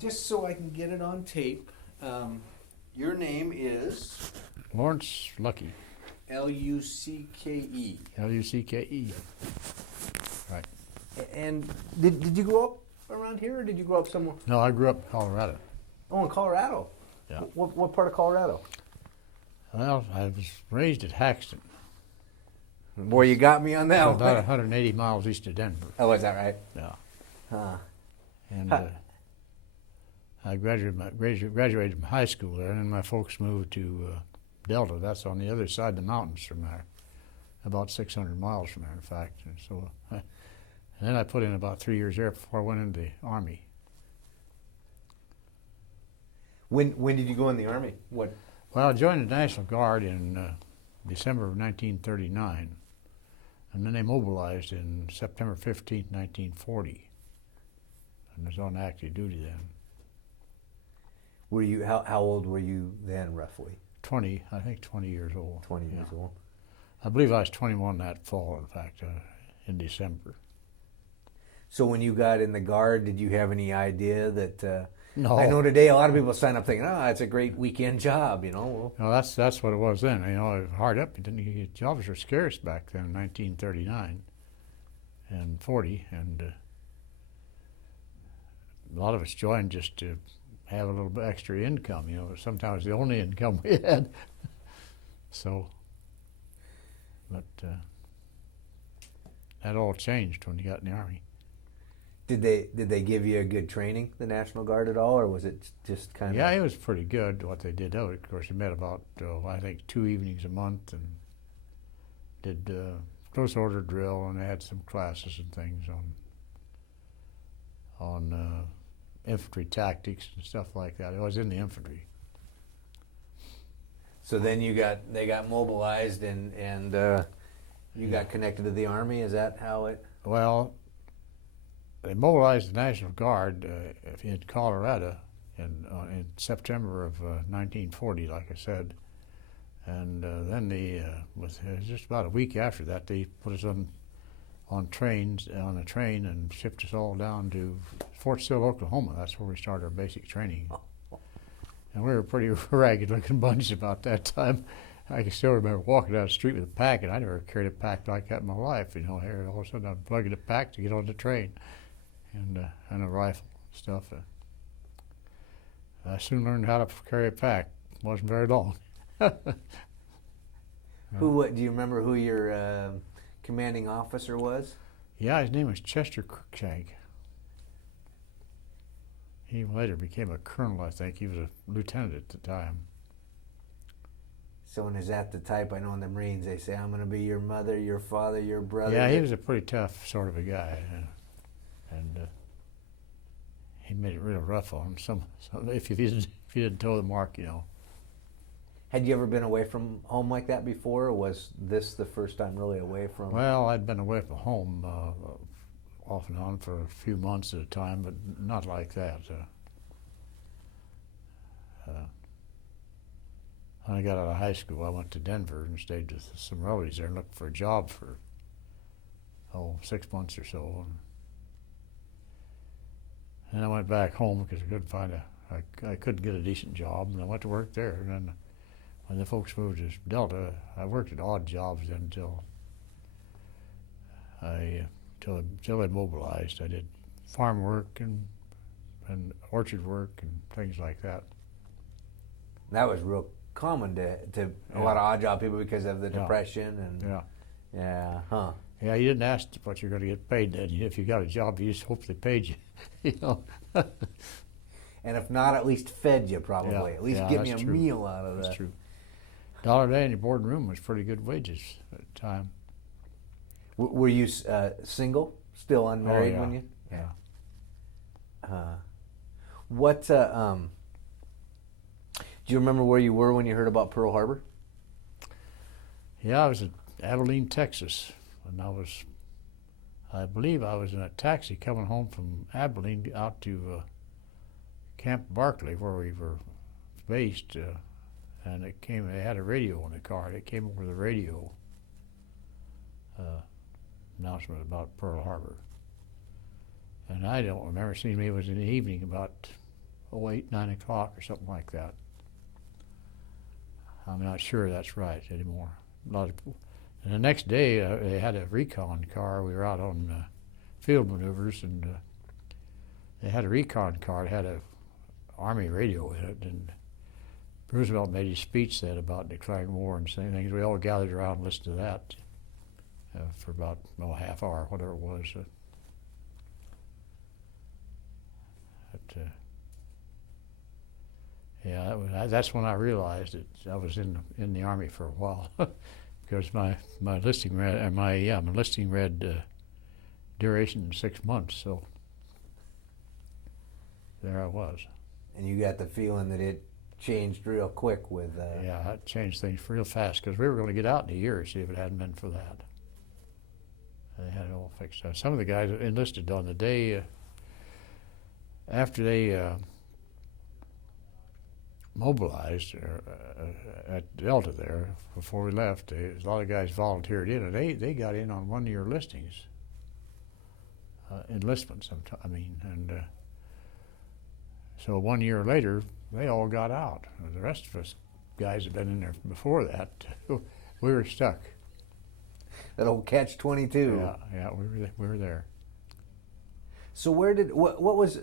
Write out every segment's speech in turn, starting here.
just so I can get it on tape, your name is Laurence Lucke. Lucke. Lucke. Right. And did you grow up around here, or did you grow up somewhere? No, I grew up in Colorado. Oh, in Colorado. Yeah. What part of Colorado? Well, I was raised at Haxton. Boy, you got me on that So one. about 180 miles east of Denver. Oh, is that right? Yeah. Huh. And I graduated from high school there, and then my folks moved to Delta. That's on the other side of the mountains from there, about 600 miles from there, in fact. And so, and then I put in about 3 years there before I went into the Army. When did you go in the Army? What? Well, I joined the National Guard in December of 1939, and then they mobilized in September 15, 1940. And I was on active duty then. Were you how old were you then, roughly? 20 years old. 20 years old. I believe I was 21 that fall, in fact, in December. So when you got in the Guard, did you have any idea that... No. I know today a lot of people sign up thinking, it's a great weekend job, you know. No, that's what it was then. You know, hard up. Jobs were scarce back then in 1939 and 40, and a lot of us joined just to have a little bit extra income. You know, sometimes the only income we had. So, but that all changed when you got in the Army. Did they give you a good training, the National Guard, at all, or was it just kind of? Yeah, it was pretty good what they did out. Of course, we met about I think 2 evenings a month and did close order drill, and they had some classes and things on infantry tactics and stuff like that. I was in the infantry. So then they got mobilized and you got connected to the Army. Is that how it? Well, they mobilized the National Guard in Colorado in September of 1940, like I said, and then it was just about a week after that they put us on a train and shipped us all down to Fort Sill, Oklahoma. That's where we started our basic training. And we were a pretty ragged-looking bunch about that time. I can still remember walking down the street with a pack, and I never carried a pack like that in my life. You know, here all of a sudden I'm plugging a pack to get on the train, and a rifle and stuff. I soon learned how to carry a pack. It wasn't very long. Do you remember who your commanding officer was? Yeah, his name was Chester Cruikshank. He later became a colonel, I think. He was a lieutenant at the time. So, and is that the type, I know in the Marines, they say, I'm going to be your mother, your father, your brother? Yeah, he was a pretty tough sort of a guy. And he made it real rough on some if you didn't toe the mark, you know. Had you ever been away from home like that before, or was this the first time really away from? Well, I'd been away from home off and on for a few months at a time, but not like that. When I got out of high school, I went to Denver and stayed with some relatives there and looked for a job for 6 months or so. And I went back home because I couldn't get a decent job, and I went to work there. And then when the folks moved to Delta, I worked at odd jobs then until they mobilized. I did farm work and orchard work and things like that. That was real common to a lot of odd job people because of the Depression and Yeah, you didn't ask what you're going to get paid then. If you got a job, you just hope they paid you, you know. And if not, at least fed you probably. Yeah, at least get me a meal out of that. That's true. $1 a day in your board room was pretty good wages at the time. Were you single, still unmarried when you? Yeah. What? Do you remember where you were when you heard about Pearl Harbor? Yeah, I was at Abilene, Texas, and I believe I was in a taxi coming home from Abilene out to Camp Barkley, where we were based, and they had a radio in the car. It came over the radio announcement about Pearl Harbor. And I don't remember seeing it. It was in the evening, about 08, 9 o'clock or something like that. I'm not sure that's right anymore. And the next day, they had a recon car. We were out on field maneuvers, and they had a recon car. It had a Army radio in it, and Roosevelt made his speech then about declaring war and saying things. We all gathered around and listened to that for about a half hour, whatever it was. Yeah, that's when I realized that I was in the Army for a while, because my listing read duration 6 months. So there I was. And you got the feeling that it changed real quick with. Yeah, it changed things real fast, because we were going to get out in a year. See, if it hadn't been for that, they had it all fixed up. Some of the guys enlisted on the day after they mobilized at Delta there. Before we left, a lot of guys volunteered in, and they got in on 1-year listings, enlistments. And so 1 year later, they all got out. The rest of us guys had been in there before that. We were stuck. That old catch-22. Yeah, we were there. So what was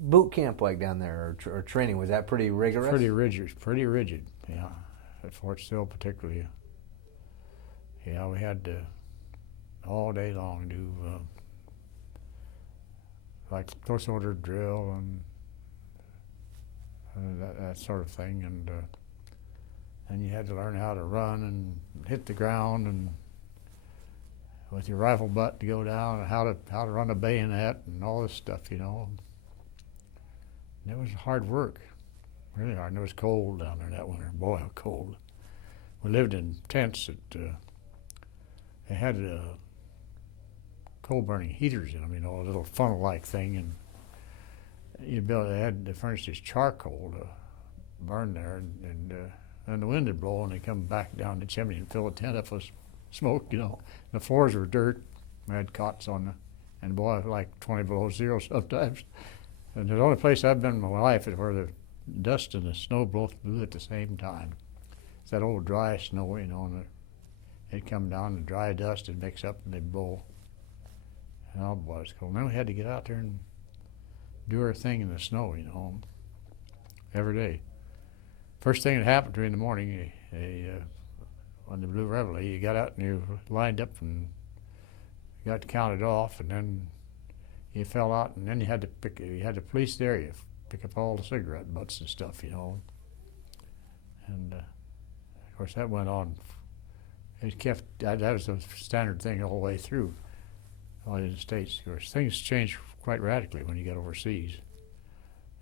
boot camp like down there, or training? Was that pretty rigorous? Pretty rigid. Yeah, at Fort Sill particularly. Yeah, we had to all day long do like close order drill and that sort of thing, and you had to learn how to run and hit the ground, and with your rifle butt to go down, and how to run a bayonet and all this stuff, And it was hard work, really hard. And it was cold down there that winter. Boy, cold. We lived in tents that they had coal-burning heaters in them, a little funnel-like thing, and they furnished this charcoal to burn there, and then the wind would blow, and they come back down the chimney and fill the tent up with smoke. The floors were dirt. We had cots on and boy, like 20 below zero sometimes. And the only place I've been in my life is where the dust and the snow both blew at the same time. It's that old dry snow, and it'd come down, and dry dust would mix up, and they'd blow. And oh boy, it's cold. And then we had to get out there and do our thing in the snow, every day. First thing that happened during the morning, on the Blue Reveille, you got out and you lined up and got counted off, and then you fell out, and then you had the police there, you pick up all the cigarette butts and stuff, And of course that went on. That was the standard thing all the way through all in the States. Of course, things change quite radically when you get overseas.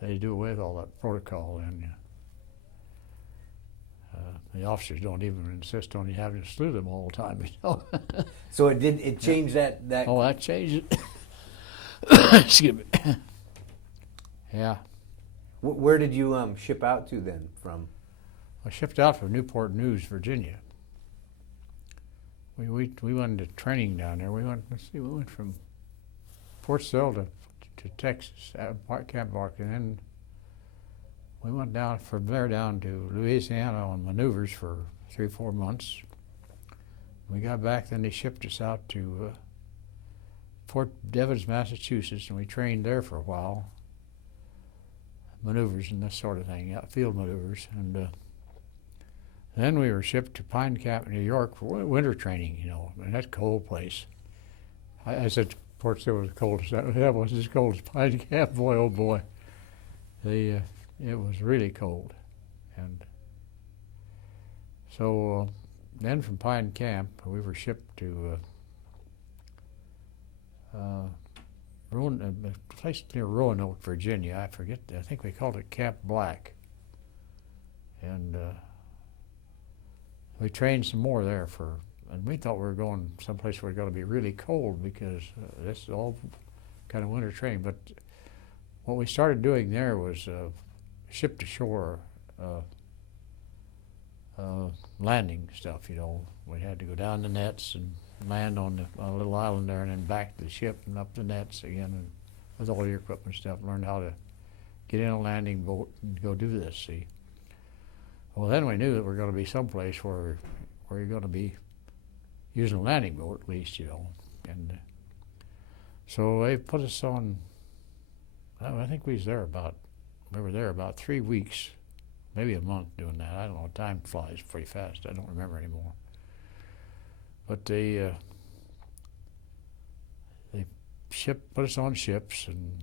They do away with all that protocol, and the officers don't even insist on you having to salute them all the time, So it changed that. Oh, that changed it. Excuse me. Yeah. Where did you ship out to then from? I shipped out from Newport News, Virginia. We went to training down there. We went from Fort Sill to Texas, Camp Bark, and then we went down from there down to Louisiana on maneuvers for 3 or 4 months. We got back, then they shipped us out to Fort Devens, Massachusetts, and we trained there for a while. Maneuvers and this sort of thing, field maneuvers. And then we were shipped to Pine Camp, New York for winter training, and that cold place. I said Fort Sill was the coldest. That wasn't as cold as Pine Camp, boy, oh boy. It was really cold. And so then from Pine Camp, we were shipped to a place near Roanoke, Virginia. I think we called it Camp Black. And we trained some more there and we thought we were going someplace where it was going to be really cold, because this is all kind of winter training. But what we started doing there was ship to shore landing stuff. We had to go down the nets and land on a little island there, and then back to the ship and up the nets again, and with all your equipment stuff. Learned how to get in a landing boat and go do this, see. Well, then we knew that we were going to be someplace where you're going to be using a landing boat at least, you know. And so they put us on, I think we were there about 3 weeks, maybe a month doing that. I don't know, time flies pretty fast. I don't remember anymore. But they put us on ships, and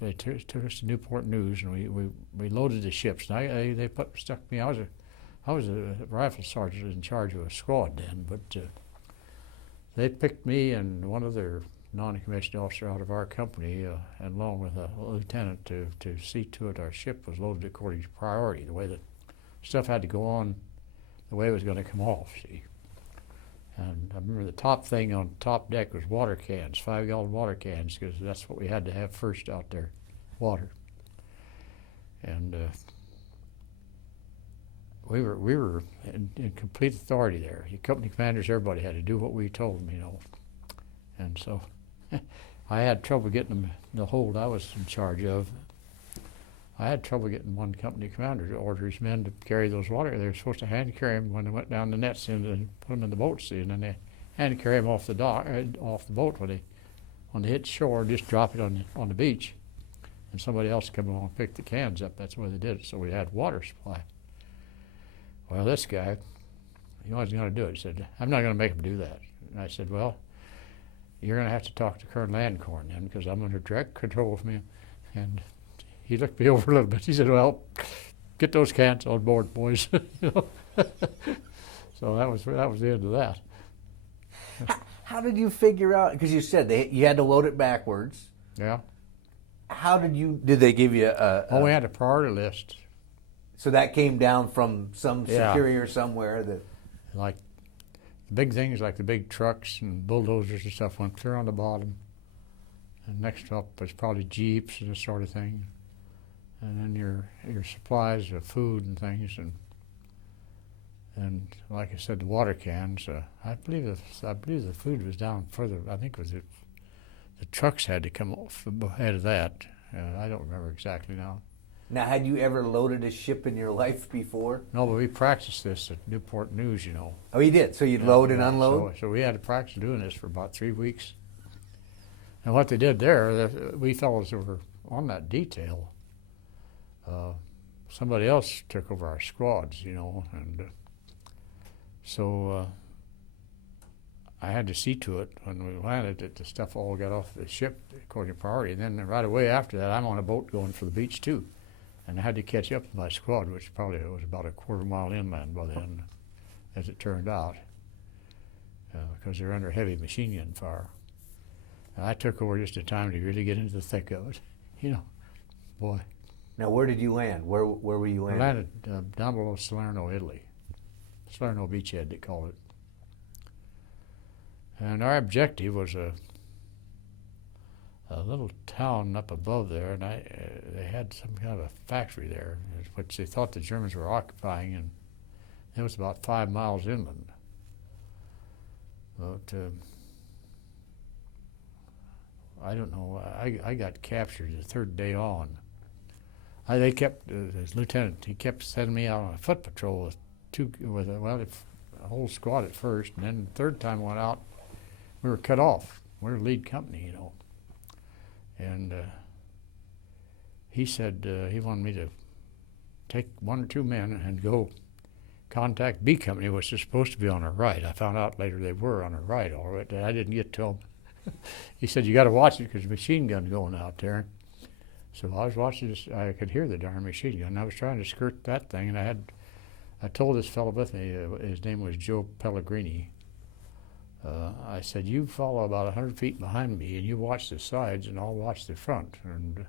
they took us to Newport News, and we loaded the ships. And they stuck me. I was a rifle sergeant in charge of a squad then, but they picked me and one other non-commissioned officer out of our company, and along with a lieutenant, to see to it our ship was loaded according to priority. The way that stuff had to go on, the way it was going to come off. See. And I remember the top thing on top deck was water cans, 5-gallon water cans, because that's what we had to have first out there, water. And we were in complete authority there. The company commanders, everybody had to do what we told them, you know. And so I had trouble getting them, the hold I was in charge of. I had trouble getting one company commander to order his men to carry those water. They were supposed to hand carry them when they went down the nets and put them in the boats, and then they hand carry them off the dock, off the boat when they hit shore, just drop it on the beach, and somebody else come along and pick the cans up. That's the way they did it. So we had water supply. Well, this guy, he wasn't going to do it. He said, "I'm not going to make him do that." And I said, "Well, you're going to have to talk to Colonel Landcorn then, because I'm under direct control of him." And he looked me over a little bit. He said, "Well, get those cans on board, boys." So that was the end of that. How did you figure out? Because you said you had to load it backwards. Yeah. How did they give you we had a priority list. So that came down from some superior somewhere that. Like the big things, like the big trucks and bulldozers and stuff, went clear on the bottom. And next up was probably jeeps and this sort of thing. And then your supplies of food and things, and like I said, the water cans. I believe the food was down further. I think it was the trucks had to come off ahead of that. I don't remember exactly now. Now, had you ever loaded a ship in your life before? No, but we practiced this at Newport News, you know. Oh, you did? So you'd load and unload? So we had to practice doing this for about 3 weeks. And what they did there, we fellows who were on that detail, somebody else took over our squads, you know, and so I had to see to it when we landed that the stuff all got off the ship according to priority. And then right away after that, I'm on a boat going for the beach too, and I had to catch up with my squad, which probably was about a quarter-mile inland by then, as it turned out, because they're under heavy machine gun fire. And I took over just in time to really get into the thick of it, you know, boy. Now, where did you land? Where were you landing? I landed down below Salerno, Italy. Salerno Beachhead, they call it. And our objective was a little town up above there, and they had some kind of a factory there, which they thought the Germans were occupying, and it was about 5 miles inland. But I don't know. I got captured the third day on. They kept his lieutenant. He kept sending me out on a foot patrol with a whole squad at first, and then the third time I went out, we were cut off. We were lead company, you know. And he said he wanted me to take 1 or 2 men and go contact B Company, which was supposed to be on our right. I found out later they were on our right, all right. I didn't get to them. He said, "You got to watch it because machine gun going out there." So I was watching this. I could hear the darn machine gun. I was trying to skirt that thing, and I told this fellow with me, his name was Joe Pellegrini. I said, "You follow about 100 feet behind me, and you watch the sides, and I'll watch the front. And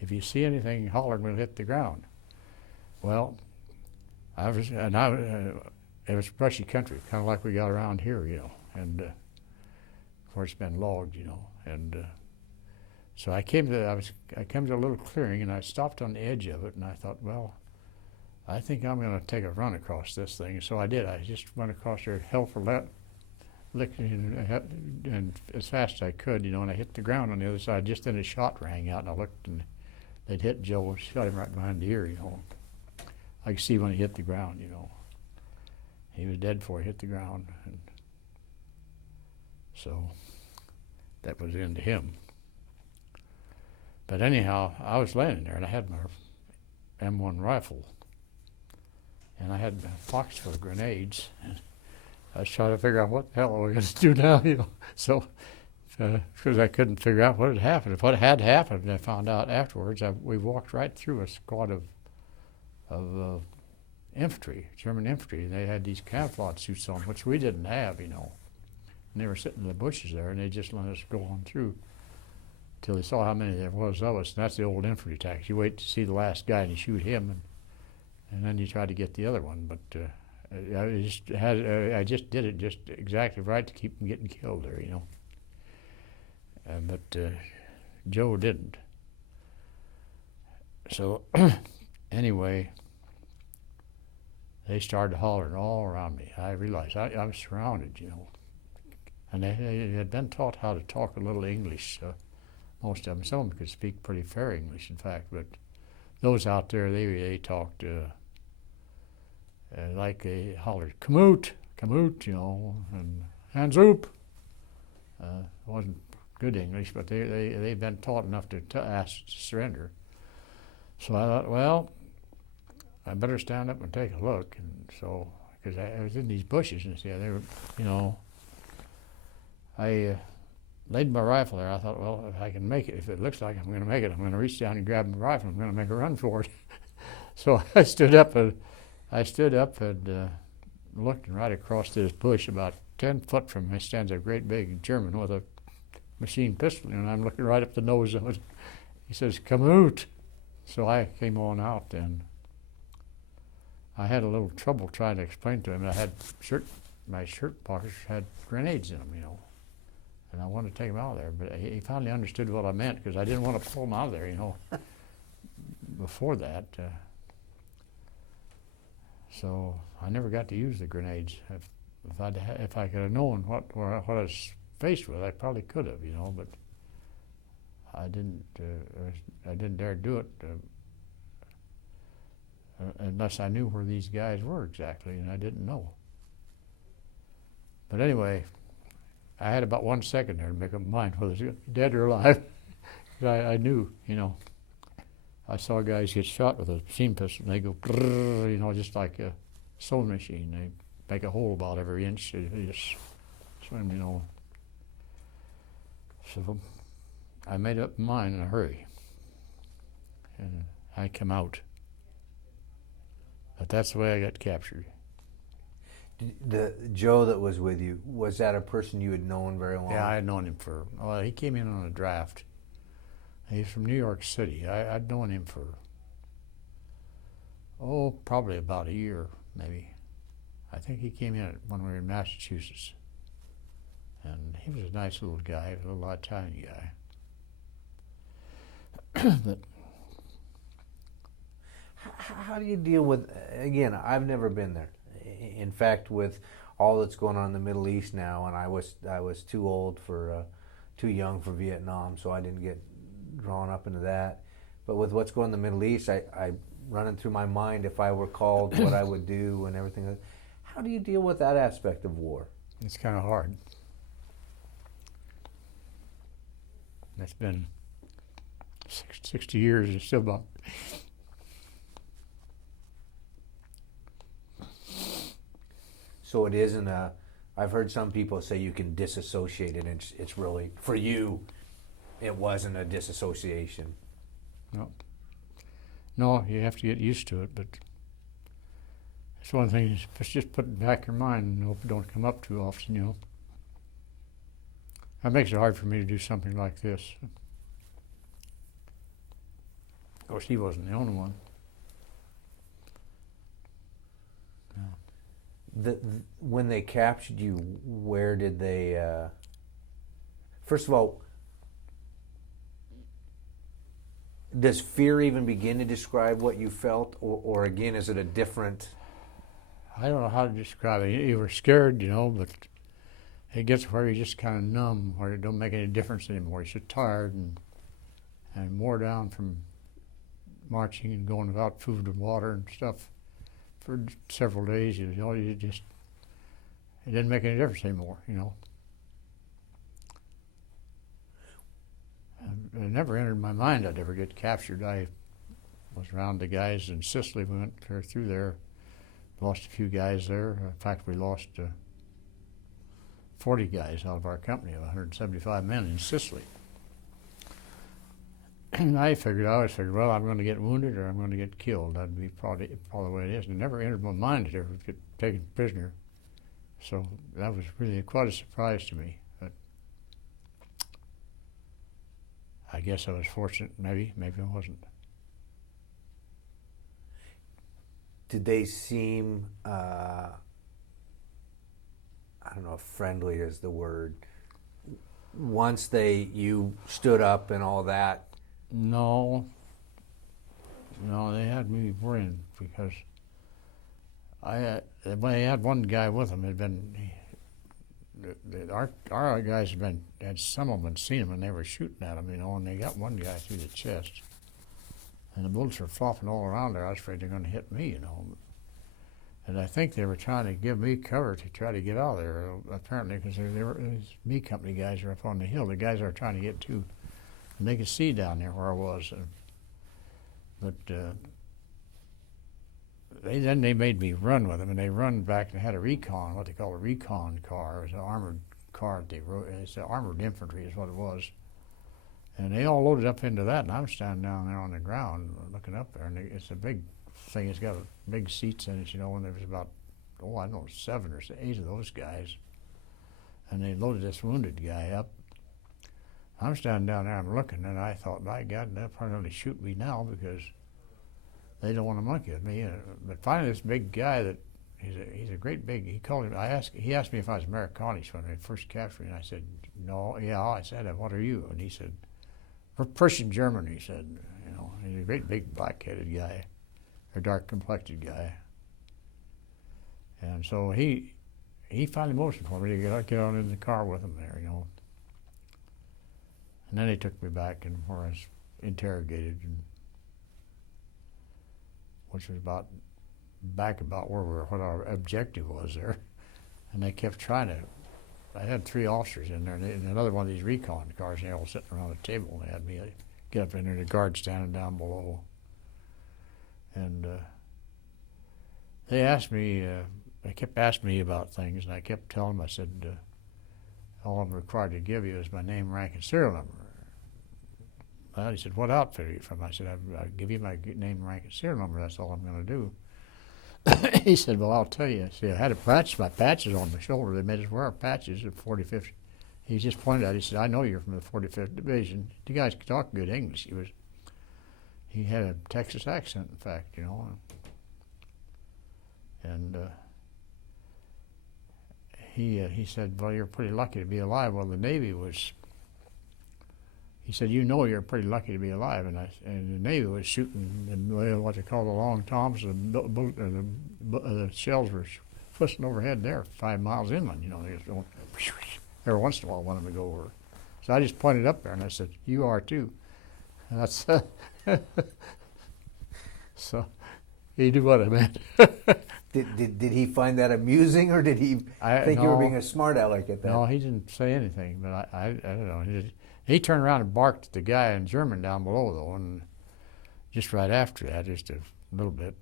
if you see anything hollering, we'll hit the ground." Well, it was brushy country, kind of like we got around here, you know, and of course it's been logged, you know, and so I came to a little clearing, and I stopped on the edge of it, and I thought, well, I think I'm going to take a run across this thing. So I did. I just went across there, hell for and as fast as I could, you know, and I hit the ground on the other side. Just then a shot rang out, and I looked, and they'd hit Joe, shot him right behind the ear, I could see when he hit the ground, He was dead before he hit the ground. And so that was into him. But anyhow, I was laying there, and I had my M1 rifle, and I had a box full of grenades, and I was trying to figure out what the hell are we going to do now, So, because I couldn't figure out what had happened. If what had happened, I found out afterwards, we walked right through a squad of infantry, German infantry. They had these camouflage suits on, which we didn't have, And they were sitting in the bushes there, and they just let us go on through till they saw how many there was of us. And that's the old infantry tactics. You wait to see the last guy, and you shoot him, and then you try to get the other one. But I just did it just exactly right to keep from getting killed there, But Joe didn't. So anyway, they started hollering all around me. I realized I was surrounded, And they had been taught how to talk a little English, most of them. Some of them could speak pretty fair English, in fact, but those out there, they talked like they hollered, "Kamut, Kamut," and "Hands up." It wasn't good English, but they'd been taught enough to ask to surrender. So I thought, well, I better stand up and take a look. And so, because I was in these bushes, and they were, I laid my rifle there. I thought, well, if I can make it, if it looks like I'm going to make it, I'm going to reach down and grab my rifle. I'm going to make a run for it. So I stood up and looked, and right across this bush, about 10 foot from me, stands a great big German with a machine pistol, and I'm looking right up the nose of it. He says, "Come out." So I came on out, and I had a little trouble trying to explain to him. I had my shirt pockets had grenades in them, and I wanted to take him out of there, but he finally understood what I meant, because I didn't want to pull him out of there, before that. So I never got to use the grenades. If I could have known what I was faced with, I probably could have, but I didn't. I didn't dare do it unless I knew where these guys were exactly, and I didn't know. But anyway, I had about 1 second there to make up my mind whether he was dead or alive. I knew, I saw guys get shot with a machine pistol, and they go, brrr, just like a sewing machine. They make a hole about every inch. They just swim, So I made up my mind in a hurry, and I come out. But that's the way I got captured. The Joe that was with you, was that a person you had known very long? Yeah, I had known him he came in on a draft. He's from New York City. I'd known him for, probably about a year, maybe. I think he came in when we were in Massachusetts. And he was a nice little guy, a little Italian guy. But how do you deal with, again, I've never been there. In fact, with all that's going on in the Middle East now, and I was too young for Vietnam, so I didn't get drawn up into that. But with what's going on in the Middle East, I running through my mind, if I were called, what I would do and everything. How do you deal with that aspect of war? It's kind of hard. It's been 60 years, it's still about. So it isn't I've heard some people say you can disassociate it, and it's really, for you, it wasn't a disassociation. No, you have to get used to it, but it's one thing, it's just put it back in your mind and hope it don't come up too often, That makes it hard for me to do something like this. Of course, he wasn't the only one. When they captured you, where did they, first of all, does fear even begin to describe what you felt, or again, is it a different? I don't know how to describe it. You were scared, but it gets where you're just kind of numb, where it don't make any difference anymore. You're so tired and wore down from marching and going without food and water and stuff for several days. You know, it didn't make any difference anymore, you know. And it never entered my mind I'd ever get captured. I was around the guys in Sicily. We went through there, lost a few guys there. In fact, we lost 40 guys out of our company of 175 men in Sicily. And I always figured, well, I'm going to get wounded or I'm going to get killed. That'd be probably the way it is. And it never entered my mind to ever get taken prisoner. So that was really quite a surprise to me. But I guess I was fortunate. Maybe I wasn't. Did they seem, I don't know if friendly is the word, once you stood up and all that? No, they had me worrying because I had one guy with him. Our guys had some of them had seen him and they were shooting at him, you know, and they got one guy through the chest. And the bullets were flopping all around there. I was afraid they were going to hit me, you know. And I think they were trying to give me cover to try to get out of there, apparently, because these me company guys are up on the hill. The guys are trying to get to, and they could see down there where I was. But they made me run with them, and they run back and had a recon, what they call a recon car. It was an armored car. It's armored infantry is what it was. And they all loaded up into that, and I'm standing down there on the ground looking up there, and it's a big thing. It's got big seats in it, you know, and there was about, I don't know, 7 or 8 of those guys. And they loaded this wounded guy up. I'm standing down there, I'm looking, and I thought, by God, they'll probably shoot me now because they don't want to monkey with me. But finally, this big guy that, he's a great big, he asked me if I was Amerikanische when they first captured me, and I said, no, yeah, I said, what are you? And he said, we're Prussian German, he said, you know. He's a great big black-headed guy, a dark-complected guy. And so he finally motioned for me to get on in the car with him there, you know. And then they took me back and where I was interrogated, which was about what our objective was there. And they kept trying to, I had 3 officers in there, and another one of these recon cars, and they all sitting around a table, and they had me get up in there, the guard standing down below. And they kept asking me about things, and I kept telling them, I said, all I'm required to give you is my name, rank, and serial number. Well, he said, what outfit are you from? I said, I'll give you my name, rank, and serial number, that's all I'm going to do. He said, well, I'll tell you. See, I had my patches on my shoulder. They made us wear our patches at 45th. He just pointed out, he said, I know you're from the 45th Division. The guys could talk good English. He had a Texas accent, in fact, you know. And he said, well, you're pretty lucky to be alive. Well, the Navy was, he said, you know you're pretty lucky to be alive. And the Navy was shooting what they call the long toms. The shells were whistling overhead there 5 miles inland, you know. They just going, every once in a while one of them would go over. So I just pointed up there and I said, you are too. And that's, so he knew what I meant. Did he find that amusing, or did he think you were being a smart aleck at that? No, he didn't say anything, but I don't know. He turned around and barked at the guy in German down below, though, and just right after that, just a little bit.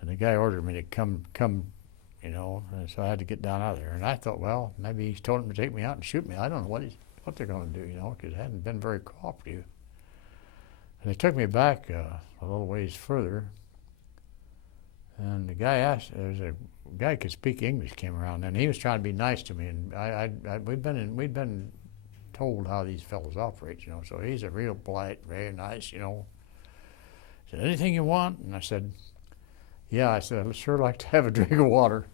And the guy ordered me to come, you know, and so I had to get down out of there. And I thought, well, maybe he told him to take me out and shoot me. I don't know what they're going to do, you know, because it hadn't been very cooperative. And they took me back a little ways further, and the guy asked, there was a guy who could speak English came around, and he was trying to be nice to me, and we'd been told how these fellows operate, you know, so he's a real polite, very nice, you know. He said, anything you want? And I said, yeah, I said, I'd sure like to have a drink of water.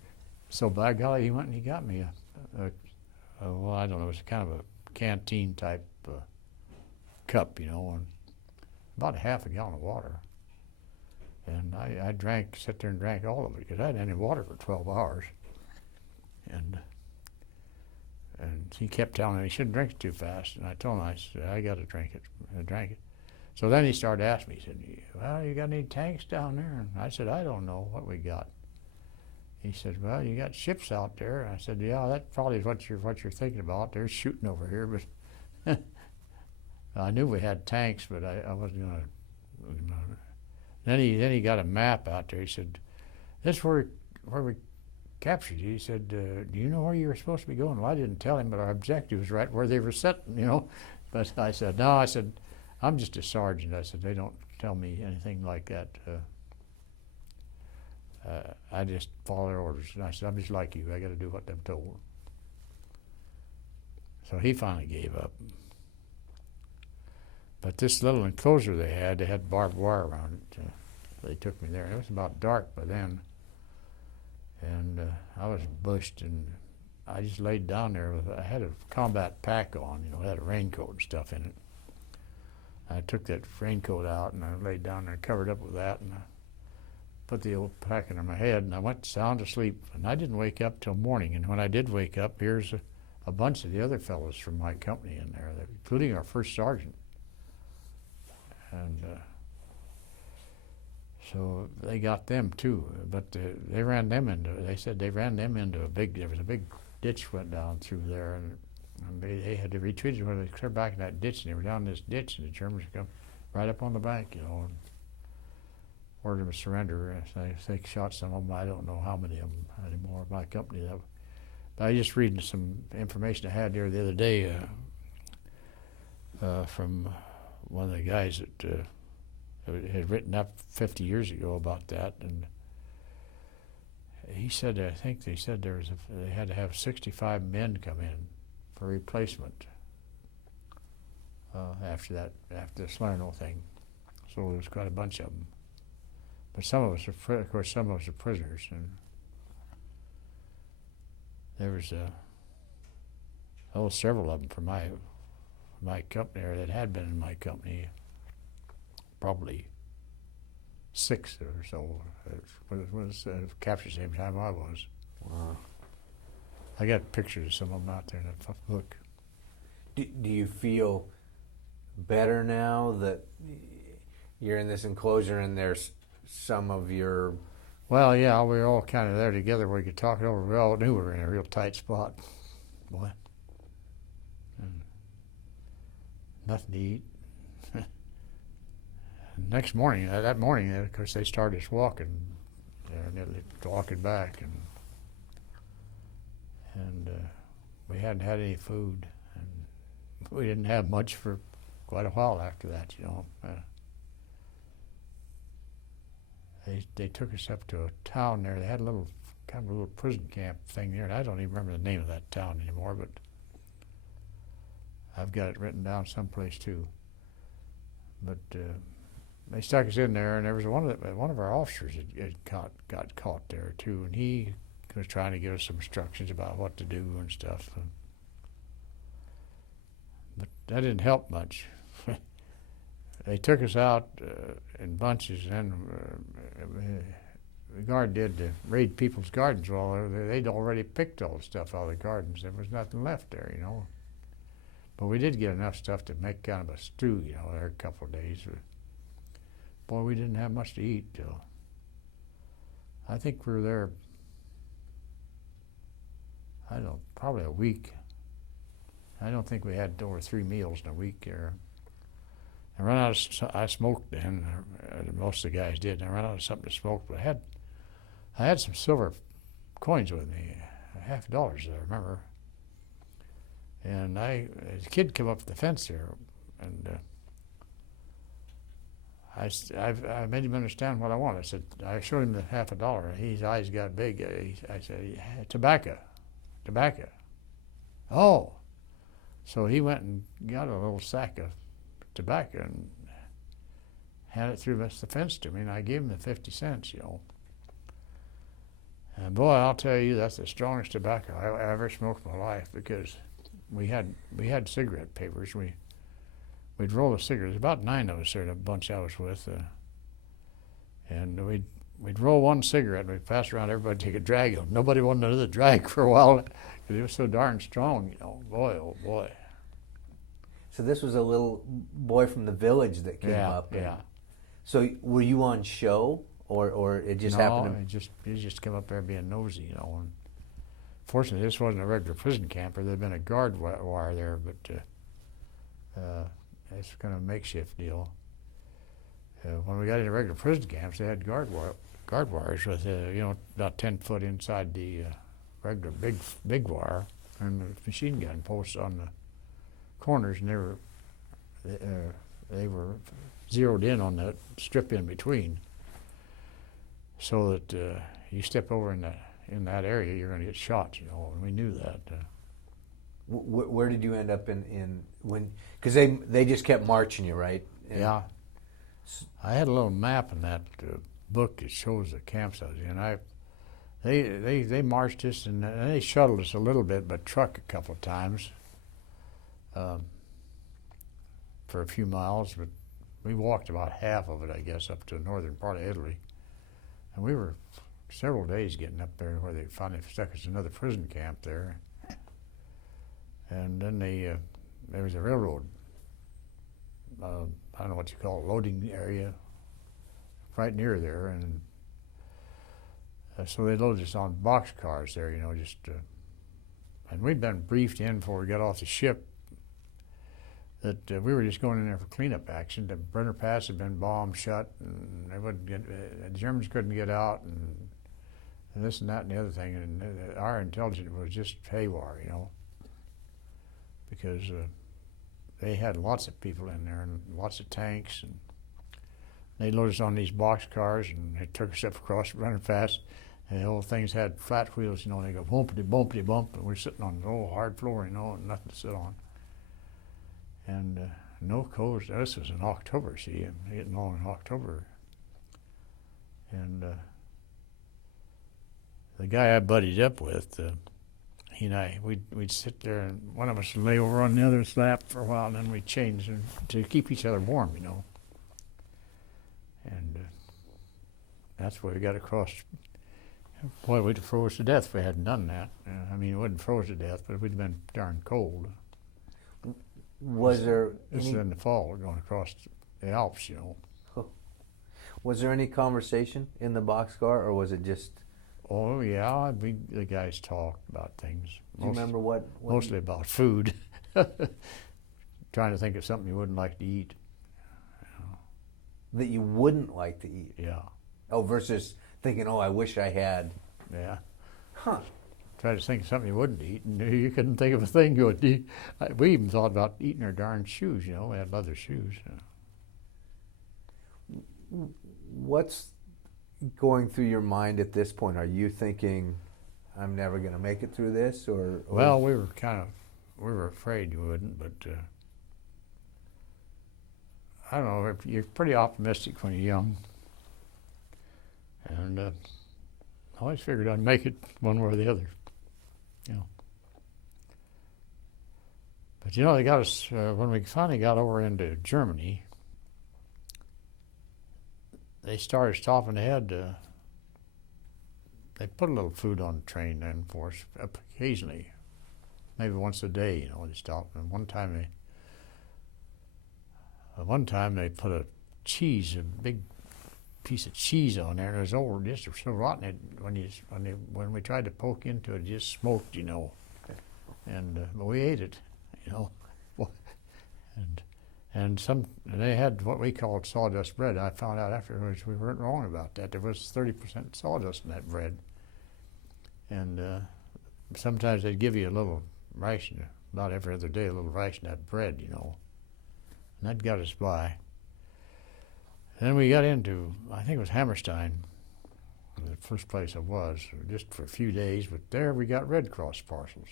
So by golly, he went and he got me well, I don't know, it was kind of a canteen type cup, you know, and about half a gallon of water. And I sat there and drank all of it because I hadn't had any water for 12 hours. And he kept telling me he shouldn't drink it too fast. And I told him, I said, I got to drink it. I drank it. So then he started asking me, he said, well, you got any tanks down there? And I said, I don't know what we got. He said, well, you got ships out there. And I said, yeah, that probably is what you're thinking about. They're shooting over here, but I knew we had tanks, but I wasn't going to. Then he got a map out there. He said, this is where we captured you. He said, do you know where you were supposed to be going? Well, I didn't tell him, but our objective was right where they were sitting, you know. But I said, no, I said, I'm just a sergeant. I said, they don't tell me anything like that. I just follow their orders. And I said, I'm just like you. I got to do what I'm told. So he finally gave up. But this little enclosure they had barbed wire around it. They took me there. It was about dark by then. And I was bushed, and I just laid down there. I had a combat pack on, you know, it had a raincoat and stuff in it. I took that raincoat out, and I laid down there, covered up with that, and I put the old pack under my head, and I went sound asleep. And I didn't wake up till morning. And when I did wake up, here's a bunch of the other fellows from my company in there, including our first sergeant. And so they got them too, but they said they ran them into there was a big ditch went down through there, and they had to retreat when they cleared back in that ditch, and they were down this ditch, and the Germans come right up on the bank, you know, and ordered them to surrender. They shot some of them. I don't know how many of them anymore of my company. But I just reading some information I had there the other day from one of the guys that had written up 50 years ago about that, and he said, I think they said they had to have 65 men come in for replacement after the Salerno thing. So there was quite a bunch of them. But some of us are prisoners, and there was several of them from my company, or that had been in my company. Probably 6 or so was captured the same time I was. Wow. I got pictures of some of them out there in that book. Do you feel better now that you're in this enclosure and there's some of your... Well, yeah, we were all kind of there together where we could talk it over. We all knew we were in a real tight spot. Boy. And nothing to eat. Next morning, that morning, of course, they started us walking, nearly walking back, and we hadn't had any food, and we didn't have much for quite a while after that, you know. They took us up to a town there. They had a little prison camp thing there, and I don't even remember the name of that town anymore, but I've got it written down someplace too. But they stuck us in there, and there was one of our officers got caught there too, and he was trying to give us some instructions about what to do and stuff. But that didn't help much. They took us out in bunches, and the guard did to raid people's gardens. Well, they'd already picked all the stuff out of the gardens. There was nothing left there, you know. But we did get enough stuff to make kind of a stew, you know, there a couple of days. Boy, we didn't have much to eat till I think we were there, probably a week. I don't think we had over 3 meals in a week there. I smoked then, most of the guys did, and I ran out of something to smoke, but I had some silver coins with me, $50 I remember. And a kid came up the fence there, and I made him understand what I wanted. I showed him the $50. His eyes got big. I said, tobacco. Oh. So he went and got a little sack of tobacco and handed it through the fence to me, and I gave him the 50 cents, you know. And boy, I'll tell you, that's the strongest tobacco I ever smoked in my life, because we had cigarette papers. We'd roll a cigarette. There's about 9 of us there, the bunch I was with, and we'd roll one cigarette and we'd pass around. Everybody take a drag of it. Nobody wanted another drag for a while because it was so darn strong, you know. Boy, oh boy. So this was a little boy from the village that came up. Yeah. So were you on show, or it just happened? He just came up there being nosy, you know. And fortunately, this wasn't a regular prison camp. There'd been a guard wire there, but it's kind of a makeshift deal. When we got into regular prison camps, they had guard wires with about 10 foot inside the regular big wire, and the machine gun posts on the corners, and they were zeroed in on that strip in between, so that you step over in that area, you're going to get shot, you know. And we knew that. Where did you end up in when? Because they just kept marching you, right? Yeah. I had a little map in that book that shows the camps I was in. They marched us, and they shuttled us a little bit by truck a couple of times for a few miles, but we walked about half of it, I guess, up to the northern part of Italy. And we were several days getting up there where they finally stuck us in another prison camp there. And then there was a railroad, I don't know what you call it, loading area right near there. And so they loaded us on box cars there, you know, and we'd been briefed in before we got off the ship that we were just going in there for cleanup action. The Brenner Pass had been bombed shut, and they wouldn't the Germans couldn't get out, and this and that and the other thing. And our intelligence was just haywire, you know, because they had lots of people in there and lots of tanks, and they loaded us on these box cars, and they took us up across the Brenner Pass. And the old things had flat wheels, you know, and they go bumpity, bumpity, bump, and we're sitting on the old hard floor, you know, and nothing to sit on. And no coast. This was in October, see, I'm getting along in October. And the guy I buddied up with, he and I, we'd sit there, and one of us would lay over on the other's lap for a while, and then we'd change to keep each other warm, you know. And that's where we got across. Boy, we'd have froze to death if we hadn't done that. I mean, it wouldn't froze to death, but we'd have been darn cold. Was there This is in the fall, going across the Alps, you know. Was there any conversation in the boxcar, or was it just? Oh yeah, the guys talked about things. Do you remember what? Mostly about food. Trying to think of something you wouldn't like to eat. That you wouldn't like to eat? Yeah. Oh, versus thinking, oh, I wish I had. Yeah. Huh. Try to think of something you wouldn't eat, and you couldn't think of a thing you would eat. We even thought about eating our darn shoes, you know. We had leather shoes. What's going through your mind at this point? Are you thinking, I'm never going to make it through this, or? Well, we were afraid you wouldn't, but I don't know. You're pretty optimistic when you're young, and I always figured I'd make it one way or the other, you know. But you know, they got us when we finally got over into Germany. They started stopping ahead. They put a little food on the train then for us occasionally, maybe once a day. You know, they stopped. And one time they put a big piece of cheese on there, and it was old, just so rotten. When we tried to poke into it, it just smoked, you know. And but we ate it, you know. And they had what we called sawdust bread. I found out afterwards we weren't wrong about that. There was 30% sawdust in that bread. And sometimes they'd give you a little ration, about every other day, a little ration of that bread, you know. And that got us by. And then we got into, I think it was Hammerstein, the first place I was, just for a few days. But there we got Red Cross parcels,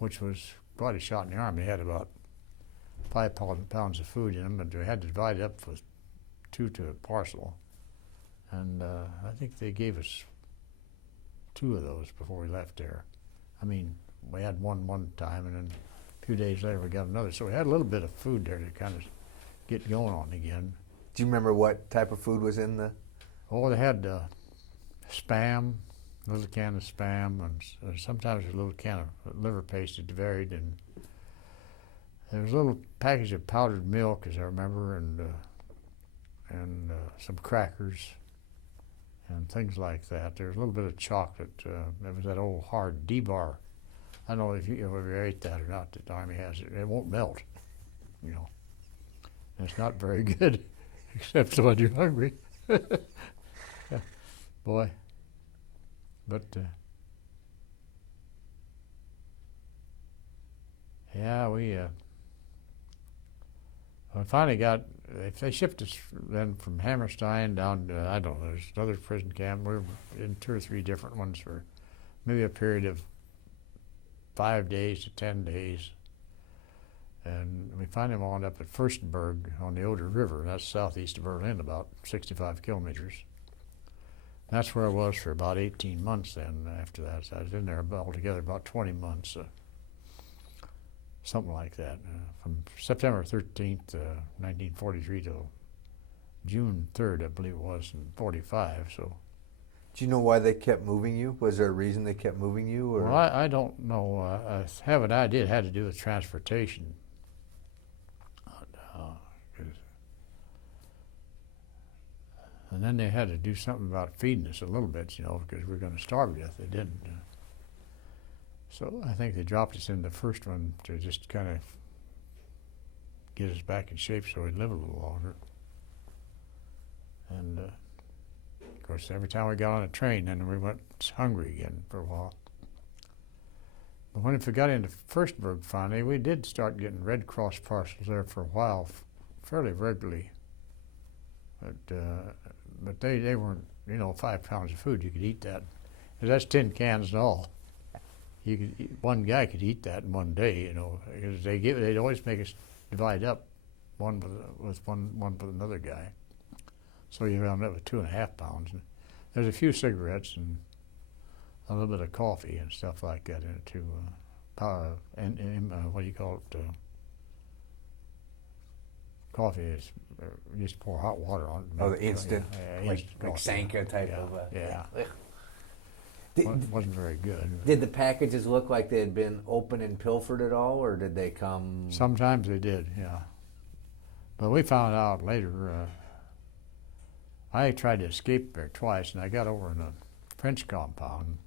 which was quite a shot in the arm. They had about 5 pounds of food in them, but we had to divide it up with 2 to a parcel. And I think they gave us 2 of those before we left there. I mean, we had one time, and then a few days later we got another. So we had a little bit of food there to kind of get going on again. Do you remember what type of food was in the? Oh, they had Spam, a little can of Spam, and sometimes a little can of liver paste. It varied, and There was a little package of powdered milk, as I remember, and some crackers and things like that. There was a little bit of chocolate. There was that old hard D-bar. I don't know if you ever ate that or not. The Army has it. It won't melt, you know. And it's not very good, except when you're hungry. Yeah, boy. But yeah, we finally got. If they shipped us then from Hammerstein down to, I don't know, there's another prison camp. We were in 2 or 3 different ones for maybe a period of 5 days to 10 days. And we finally wound up at Furstenberg on the Oder River. That's southeast of Berlin, about 65 kilometers. That's where I was for about 18 months then after that. So I was in there altogether about 20 months, something like that. From September 13th, 1943 till June 3rd, I believe it was, in 45. So. Do you know why they kept moving you? Was there a reason they kept moving you? Or? Well, I don't know. I have an idea. It had to do with transportation. And then they had to do something about feeding us a little bit, you know, because we were going to starve to death. They didn't. So I think they dropped us in the first one to just kind of get us back in shape so we'd live a little longer. And of course, every time we got on a train, then we went hungry again for a while. But when we got into Furstenberg finally, we did start getting Red Cross parcels there for a while, fairly regularly. But they weren't, you know, 5 pounds of food. You could eat that. And that's tin cans and all. You could, one guy could eat that in one day, you know, because they'd always make us divide up, one with another guy. So you round up with 2.5 pounds. And there's a few cigarettes and a little bit of coffee and stuff like that in it too. What do you call it? Coffee is you just pour hot water on it. Oh, the instant, like coffee. Sanka type of. Yeah. Wasn't very good. Did the packages look like they had been open and pilfered at all, or did they come? Sometimes they did, yeah. But we found out later. I tried to escape there twice, and I got over in a French compound.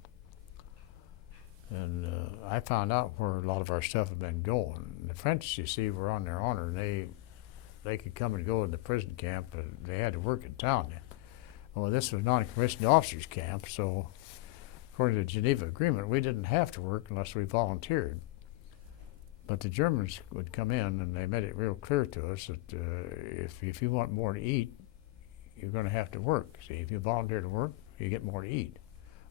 And I found out where a lot of our stuff had been going. The French, you see, were on their honor, and they could come and go in the prison camp, but they had to work in town. Well, this was non-commissioned officers' camp, so according to the Geneva Agreement, we didn't have to work unless we volunteered. But the Germans would come in, and they made it real clear to us that if you want more to eat, you're going to have to work. See, if you volunteer to work, you get more to eat.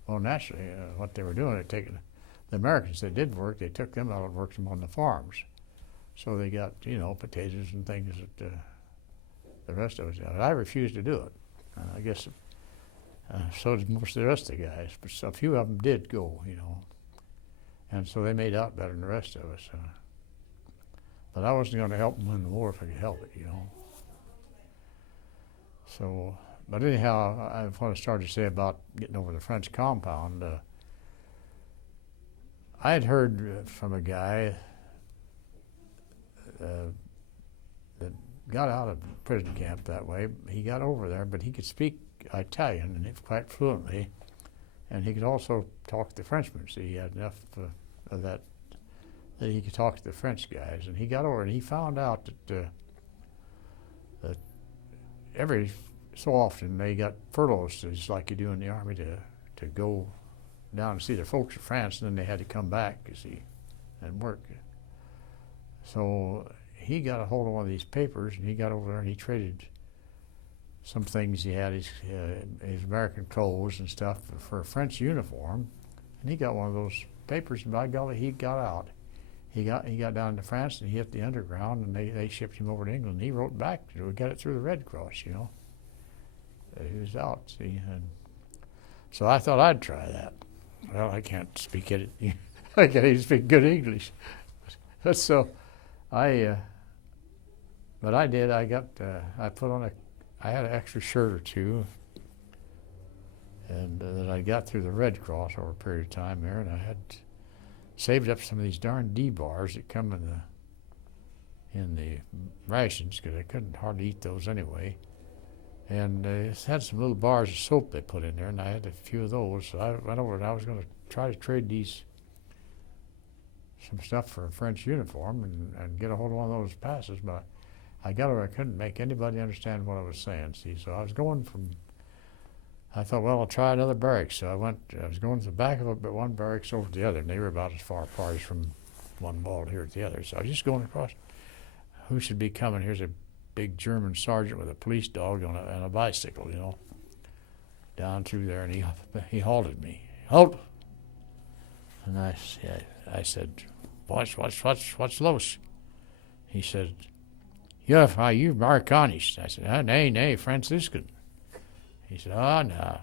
Well, naturally, what they were doing, they taken the Americans that did work, they took them out and worked them on the farms. So they got, you know, potatoes and things that the rest of us got. I refused to do it. I guess so did most of the rest of the guys, but a few of them did go, you know. And so they made out better than the rest of us. But I wasn't going to help them win the war if I could help it, you know. So, but anyhow, what I started to say about getting over the French compound, I had heard from a guy that got out of prison camp that way. He got over there, but he could speak Italian and quite fluently, and he could also talk to the Frenchmen. So he had enough of that he could talk to the French guys. And he got over, and he found out that every so often they got furloughs, just like you do in the Army, to go down and see their folks in France, and then they had to come back, you see, and work. So he got a hold of one of these papers, and he got over there and he traded some things he had, his American clothes and stuff, for a French uniform, and he got one of those papers, and by golly, he got out. He got down to France, and he hit the underground, and they shipped him over to England. He wrote back. We got it through the Red Cross, you know. He was out, see, and so I thought I'd try that. Well, I can't speak it. I can't even speak good English. So but I did. I got. I put on I had an extra shirt or two, and that I got through the Red Cross over a period of time there, and I had saved up some of these darn D-bars that come in in the rations because I couldn't hardly eat those anyway. And they had some little bars of soap they put in there, and I had a few of those. So I went over and I was going to try to trade some stuff for a French uniform and get a hold of one of those passes, but I got over. I couldn't make anybody understand what I was saying. See, so I was going from. I thought, well, I'll try another barracks. So I was going to the back of one barracks over to the other, and they were about as far apart as from one wall here to the other. So I was just going across. Who should be coming? Here's a big German sergeant with a police dog on a bicycle, down through there, and he halted me. Halt! And I said, what's los? He said, you Americanisch. I said, nay, Franciscan. He said, no,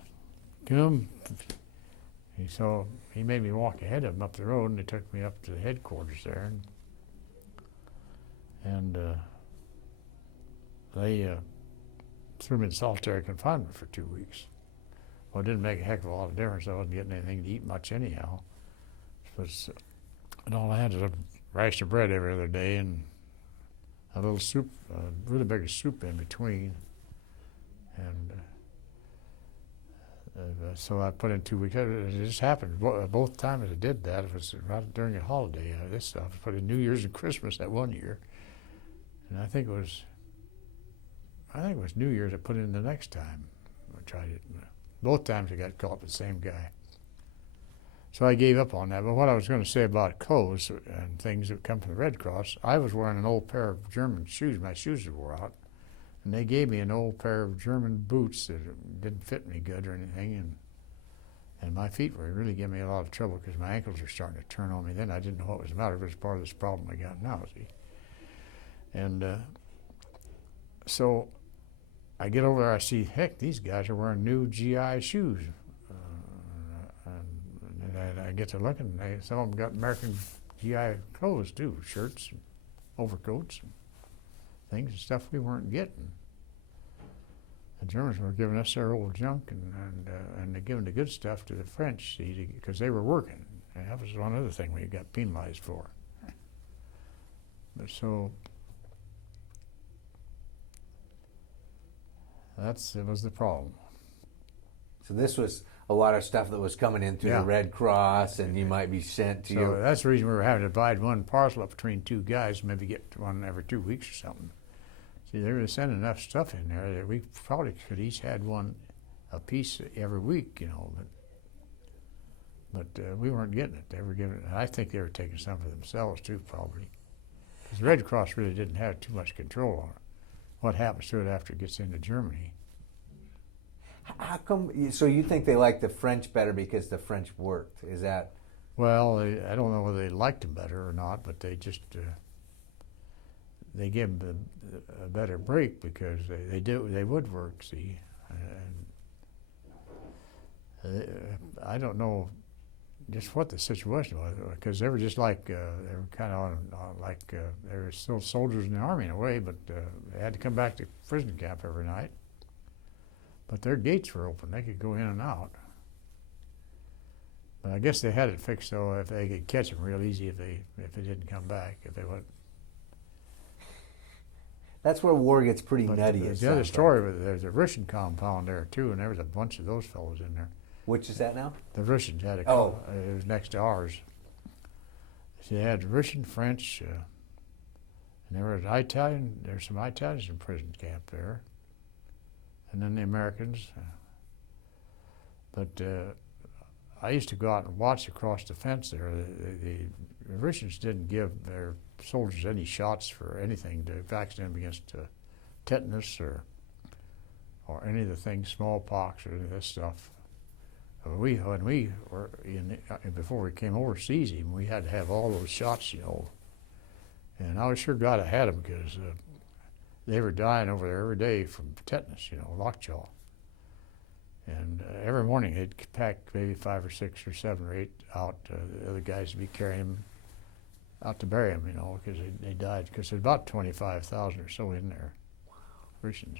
come. So he made me walk ahead of him up the road, and they took me up to the headquarters there, and they threw me in solitary confinement for 2 weeks. Well, it didn't make a heck of a lot of difference. I wasn't getting anything to eat much anyhow. And all I had was a ration of bread every other day and a little soup, a really big soup in between. And so I put in 2 weeks. It just happened. Both times I did that, it was right during a holiday. This stuff was put in New Year's and Christmas that one year. And I think it was New Year's I put in the next time. I tried it. Both times I got caught with the same guy. So I gave up on that. But what I was going to say about clothes and things that come from the Red Cross, I was wearing an old pair of German shoes. My shoes wore out. And they gave me an old pair of German boots that didn't fit me good or anything. And my feet were really giving me a lot of trouble because my ankles were starting to turn on me. Then I didn't know what was the matter, but it's part of this problem I got now, see. And so I get over there, I see, heck, these guys are wearing new GI shoes. And I get to looking, some of them got American GI clothes too, shirts, and overcoats, and things and stuff we weren't getting. The Germans were giving us their old junk, and they're giving the good stuff to the French, see, because they were working. And that was one other thing we got penalized for. But so that was the problem. So this was a lot of stuff that was coming in through the Red Cross, and you might be sent to So that's the reason we were having to divide one parcel up between two guys, maybe get one every 2 weeks or something. See, they were sending enough stuff in there that we probably could each had one a piece every week, but we weren't getting it. They were giving it. I think they were taking some for themselves too, probably, because the Red Cross really didn't have too much control on it. What happens to it after it gets into Germany? How come? So you think they like the French better because the French worked? Is that? Well, I don't know whether they liked them better or not, but they just they gave them a better break because they would work. See, and I don't know just what the situation was because they were just like they were kind of like they were still soldiers in the army in a way, but they had to come back to prison camp every night. But their gates were open; they could go in and out. But I guess they had it fixed so if they could catch them real easy if they didn't come back, if they went. That's where war gets pretty But nutty. There's the other story, there's a Russian compound there too, and there was a bunch of those fellows in there. Which is that now? The Russians had it was next to ours. So they had Russian, French, and there was Italian. There's some Italians in prison camp there, and then the Americans. But I used to go out and watch across the fence there. The Russians didn't give their soldiers any shots for anything to vaccinate them against tetanus or any of the things, smallpox or any of this stuff. When we were before we came overseas, even we had to have all those shots, And I was sure glad I had them because they were dying over there every day from tetanus, lockjaw. And every morning they'd pack maybe 5 or 6 or 7 or 8 out. The other guys would be carrying them out to bury them, because they died. Because there's about 25,000 or so in there, Russians.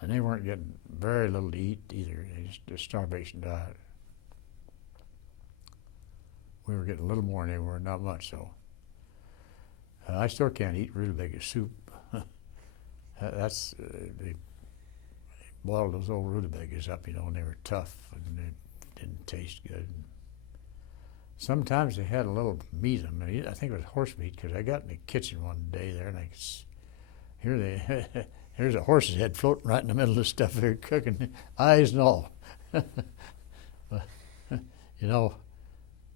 And they weren't getting very little to eat either. They just starvation diet. We were getting a little more than they were, not much so. I still can't eat rutabaga soup. They boiled those old rutabagas up, and they were tough and they didn't taste good. Sometimes they had a little meat in them. I think it was horse meat, because I got in the kitchen one day there and I could hear there's a horse's head floating right in the middle of the stuff they're cooking, eyes and all.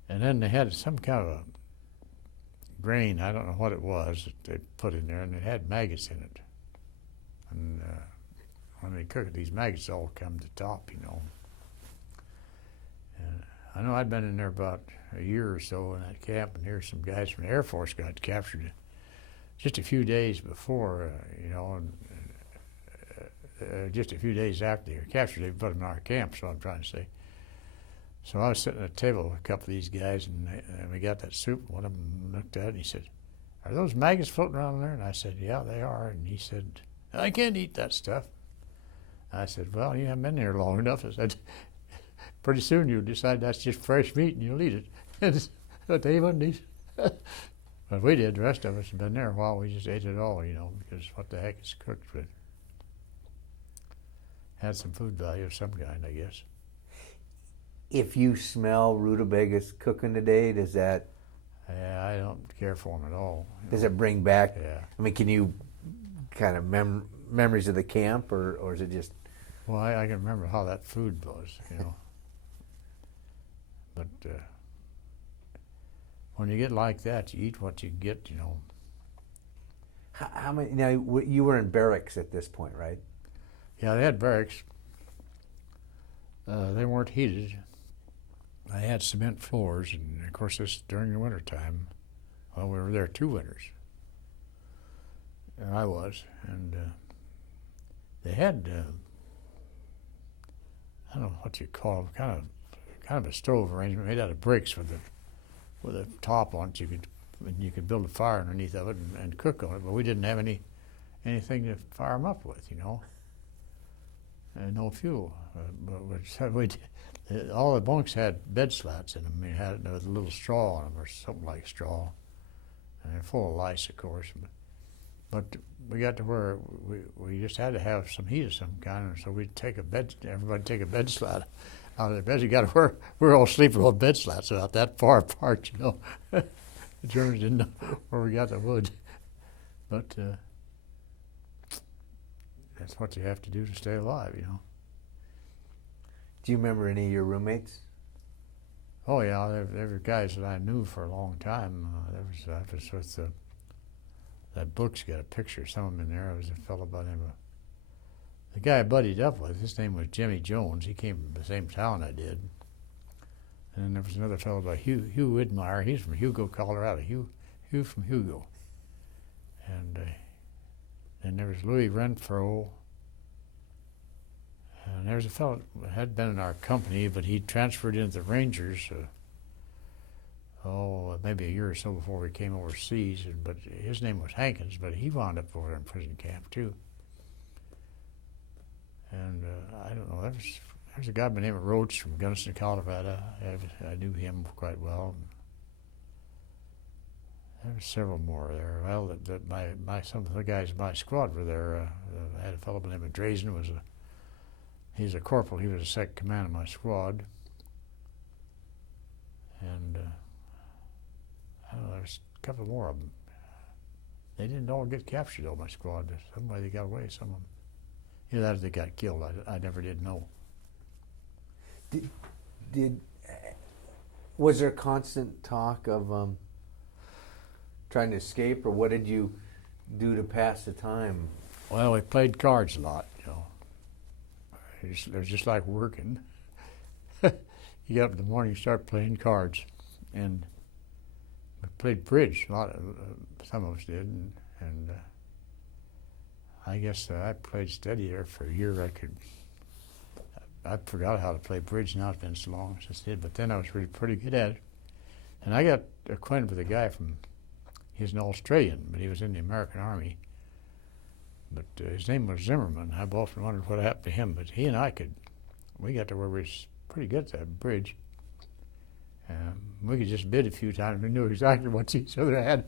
And then they had some kind of a grain, I don't know what it was, that they put in there, and it had maggots in it. And when they cook it, these maggots all come to the top, And I know I'd been in there about a year or so in that camp, and here's some guys from the Air Force got captured just a few days before, just a few days after they were captured, they put them in our camp, so I'm trying to say. So I was sitting at a table with a couple of these guys, and we got that soup. One of them looked at it, and he said, "Are those maggots floating around there?" And I said, "Yeah, they are." And he said, "I can't eat that stuff." I said, "Well, you haven't been here long enough." I said, "Pretty soon you'll decide that's just fresh meat and you'll eat it." But they wouldn't eat it. But we did. The rest of us have been there a while. We just ate it all, because what the heck, it's cooked with. Had some food value of some kind, I guess. If you smell rutabagas cooking today, does that... Yeah, I don't care for them at all. Does it bring back... Yeah. I mean, can you kind of memories of the camp, or is it just... Well, I can remember how that food was, But when you get like that, you eat what you get, How many... Now, you were in barracks at this point, right? Yeah, they had barracks. They weren't heated. I had cement floors, and of course this during the wintertime. Well, we were there 2 winters. I was, and they had I don't know what you call them, kind of a stove arrangement made out of bricks with a top on it. You could build a fire underneath of it and cook on it, but we didn't have anything to fire them up with, and no fuel. All the bunks had bed slats in them. They had with a little straw on them, or something like straw, and they're full of lice, of course. But we got to where we just had to have some heat of some kind, and so everybody take a bed slat out of their beds. You got to where we're all sleeping on bed slats about that far apart, The Germans didn't know where we got the wood, but that's what you have to do to stay alive, Do you remember any of your roommates? Oh yeah, there were guys that I knew for a long time. I was with that book's got a picture of some of them in there. There was a fellow by the name of, the guy I buddied up with, his name was Jimmy Jones. He came from the same town I did. And then there was another fellow by Hugh Widmeyer. He's from Hugo, Colorado. Hugh from Hugo. And then there was Louis Renfro. And there was a fellow that had been in our company, but he transferred into the Rangers, maybe a year or so before we came overseas. But his name was Hankins, but he wound up over in prison camp too. And I don't know, there's a guy by the name of Roach from Gunnison, Colorado. I knew him quite well. There were several more there. Well, some of the guys in my squad were there. I had a fellow by the name of Drazen. He's a corporal. He was the second command of my squad. And I don't know, there's a couple more of them. They didn't all get captured, though, my squad. Some way they got away, some of them. Either that or they got killed. I never did know. Was there constant talk of trying to escape, or what did you do to pass the time? Well, we played cards a lot, It was just like working. You get up in the morning, you start playing cards, and we played bridge. Some of us did, and I guess I played steady there for a year. I forgot how to play bridge now. It's been so long since I did, but then I was really pretty good at it. And I got acquainted with a guy he's an Australian, but he was in the American Army. But his name was Zimmerman. I've often wondered what happened to him, but he and we got to where we was pretty good at that bridge. We could just bid a few times. We knew exactly what each other had.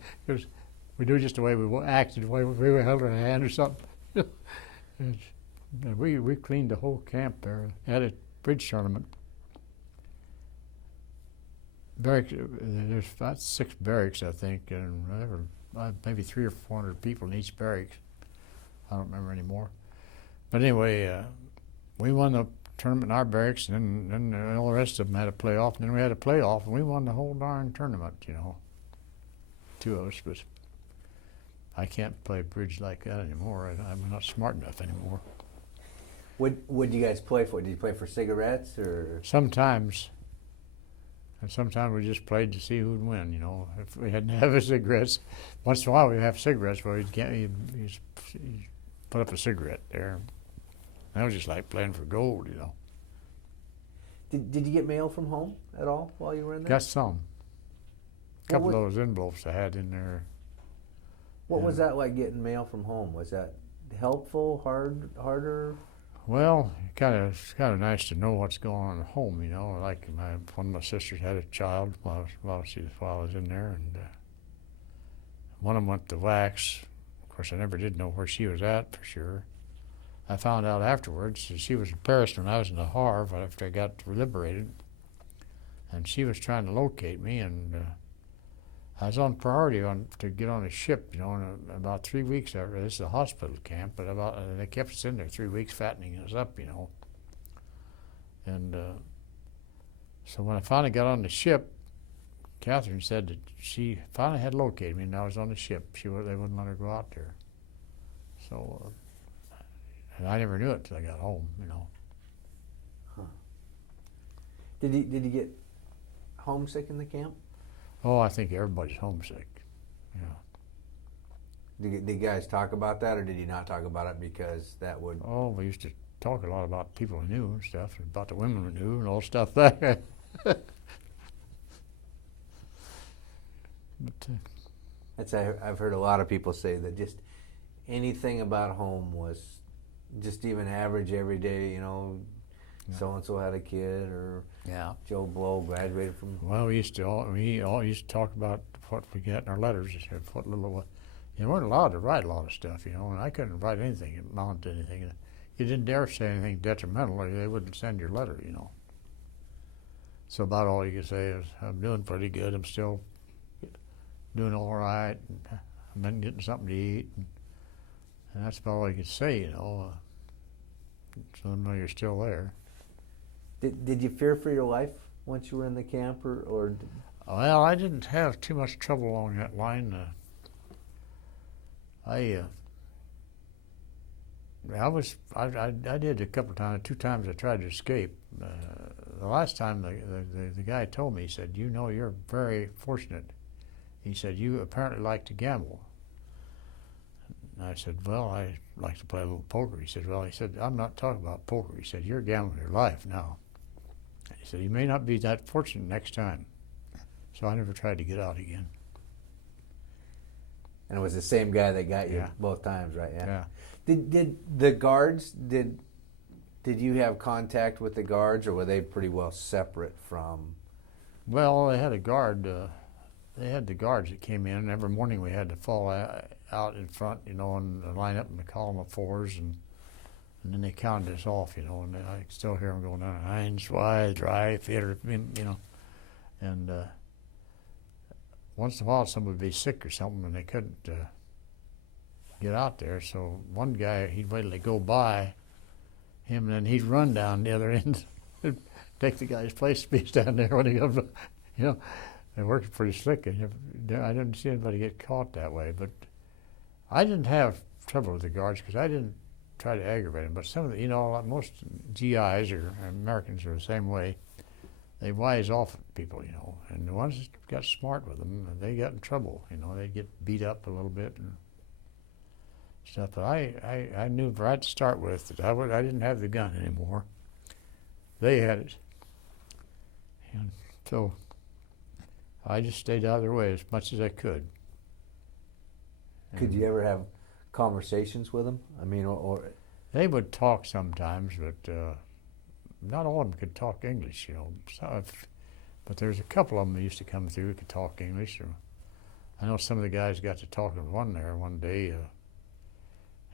we do just the way we acted, the way we held our hand or something. And we cleaned the whole camp there. Had a bridge tournament. Barracks, there's about 6 barracks, I think, and maybe 300 or 400 people in each barracks. I don't remember anymore. But anyway, we won the tournament in our barracks, and then all the rest of them had a playoff, and then we had a playoff, and we won the whole darn tournament, you know. 2 of us, but I can't play bridge like that anymore. I'm not smart enough anymore. What did you guys play for? Did you play for cigarettes or? Sometimes. And sometimes we just played to see who'd win, you know. If we hadn't have cigarettes, once in a while we'd have cigarettes, but he'd put up a cigarette there. That was just like playing for gold, you know. Did you get mail from home at all while you were in there? Got some. A couple of those envelopes I had in there. What was that like, getting mail from home? Was that helpful, harder? Well, it's kind of nice to know what's going on at home, you know. Like one of my sisters had a child while I was in there, and one of them went to wax. Of course, I never did know where she was at for sure. I found out afterwards that she was in Paris when I was in the Havre after I got liberated, and she was trying to locate me, and I was on priority to get on a ship, you know, and about 3 weeks after. This is a hospital camp, but they kept us in there 3 weeks, fattening us up, you know. And so when I finally got on the ship, Catherine said that she finally had located me, and I was on the ship. They wouldn't let her go out there. So, and I never knew it till I got home, you know. Huh. Did you get homesick in the camp? Oh, I think everybody's homesick. Yeah. Did you guys talk about that, or did you not talk about it because that would? Oh, we used to talk a lot about people we knew and stuff, and about the women we knew and all stuff like that. But, I've heard a lot of people say that just anything about home was just even average every day, you know. Yeah. So and so had a kid, or Joe Blow graduated from. Well, we all used to talk about what we got in our letters. What little, you weren't allowed to write a lot of stuff, you know, and I couldn't write anything that amounted to anything. You didn't dare say anything detrimental, or they wouldn't send your letter, you know. So about all you could say is, "I'm doing pretty good. I'm still doing all right. And I've been getting something to eat," and that's about all you could say, you know. So I know you're still there. Did you fear for your life once you were in the camp, or? Well, I didn't have too much trouble along that line. I did a couple of times. 2 times I tried to escape. The last time the guy told me, he said, "You know, you're very fortunate." He said, "You apparently like to gamble." And I said, "Well, I like to play a little poker." He said, "I'm not talking about poker." He said, "You're gambling your life now." He said, "You may not be that fortunate next time." So I never tried to get out again. And it was the same guy that got you both times, right? Yeah. Did the guards, did you have contact with the guards, or were they pretty well separate from? Well, they had a guard. They had the guards that came in. Every morning we had to fall out in front, you know, and line up in the column of 4s, and then they counted us off, you know, and I could still hear them going down, 1, 2, 3, 4, you know. And once in a while someone would be sick or something and they couldn't get out there. So one guy, he'd wait till they go by him, and then he'd run down the other end and take the guy's place to be standing there when he comes, you know. It worked pretty slick. I didn't see anybody get caught that way, but I didn't have trouble with the guards because I didn't try to aggravate them. But some of the, you know, most GIs or Americans are the same way. They wise off at people, you know, and the ones that got smart with them, they got in trouble. You know, they'd get beat up a little bit and stuff. But I knew right to start with that I didn't have the gun anymore. They had it, and so I just stayed out of their way as much as I could. Could you ever have conversations with them? I mean, or they would talk sometimes, but not all of them could talk English, you know. But there's a couple of them that used to come through who could talk English. I know some of the guys got to talking to one there one day,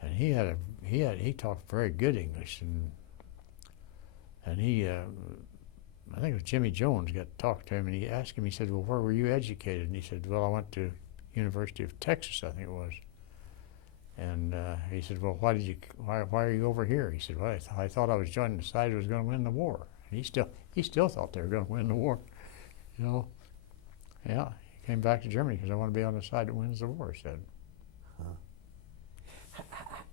and he talked very good English, and he I think it was Jimmy Jones got to talk to him, and he asked him. He said, "Well, where were you educated?" And he said, "Well, I went to University of Texas, I think it was." And he said, "Well, why are you over here?" He said, "Well, I thought I was joining the side that was going to win the war." And he still thought they were going to win the war, you know. Yeah, he came back to Germany because I want to be on the side that wins the war, he said.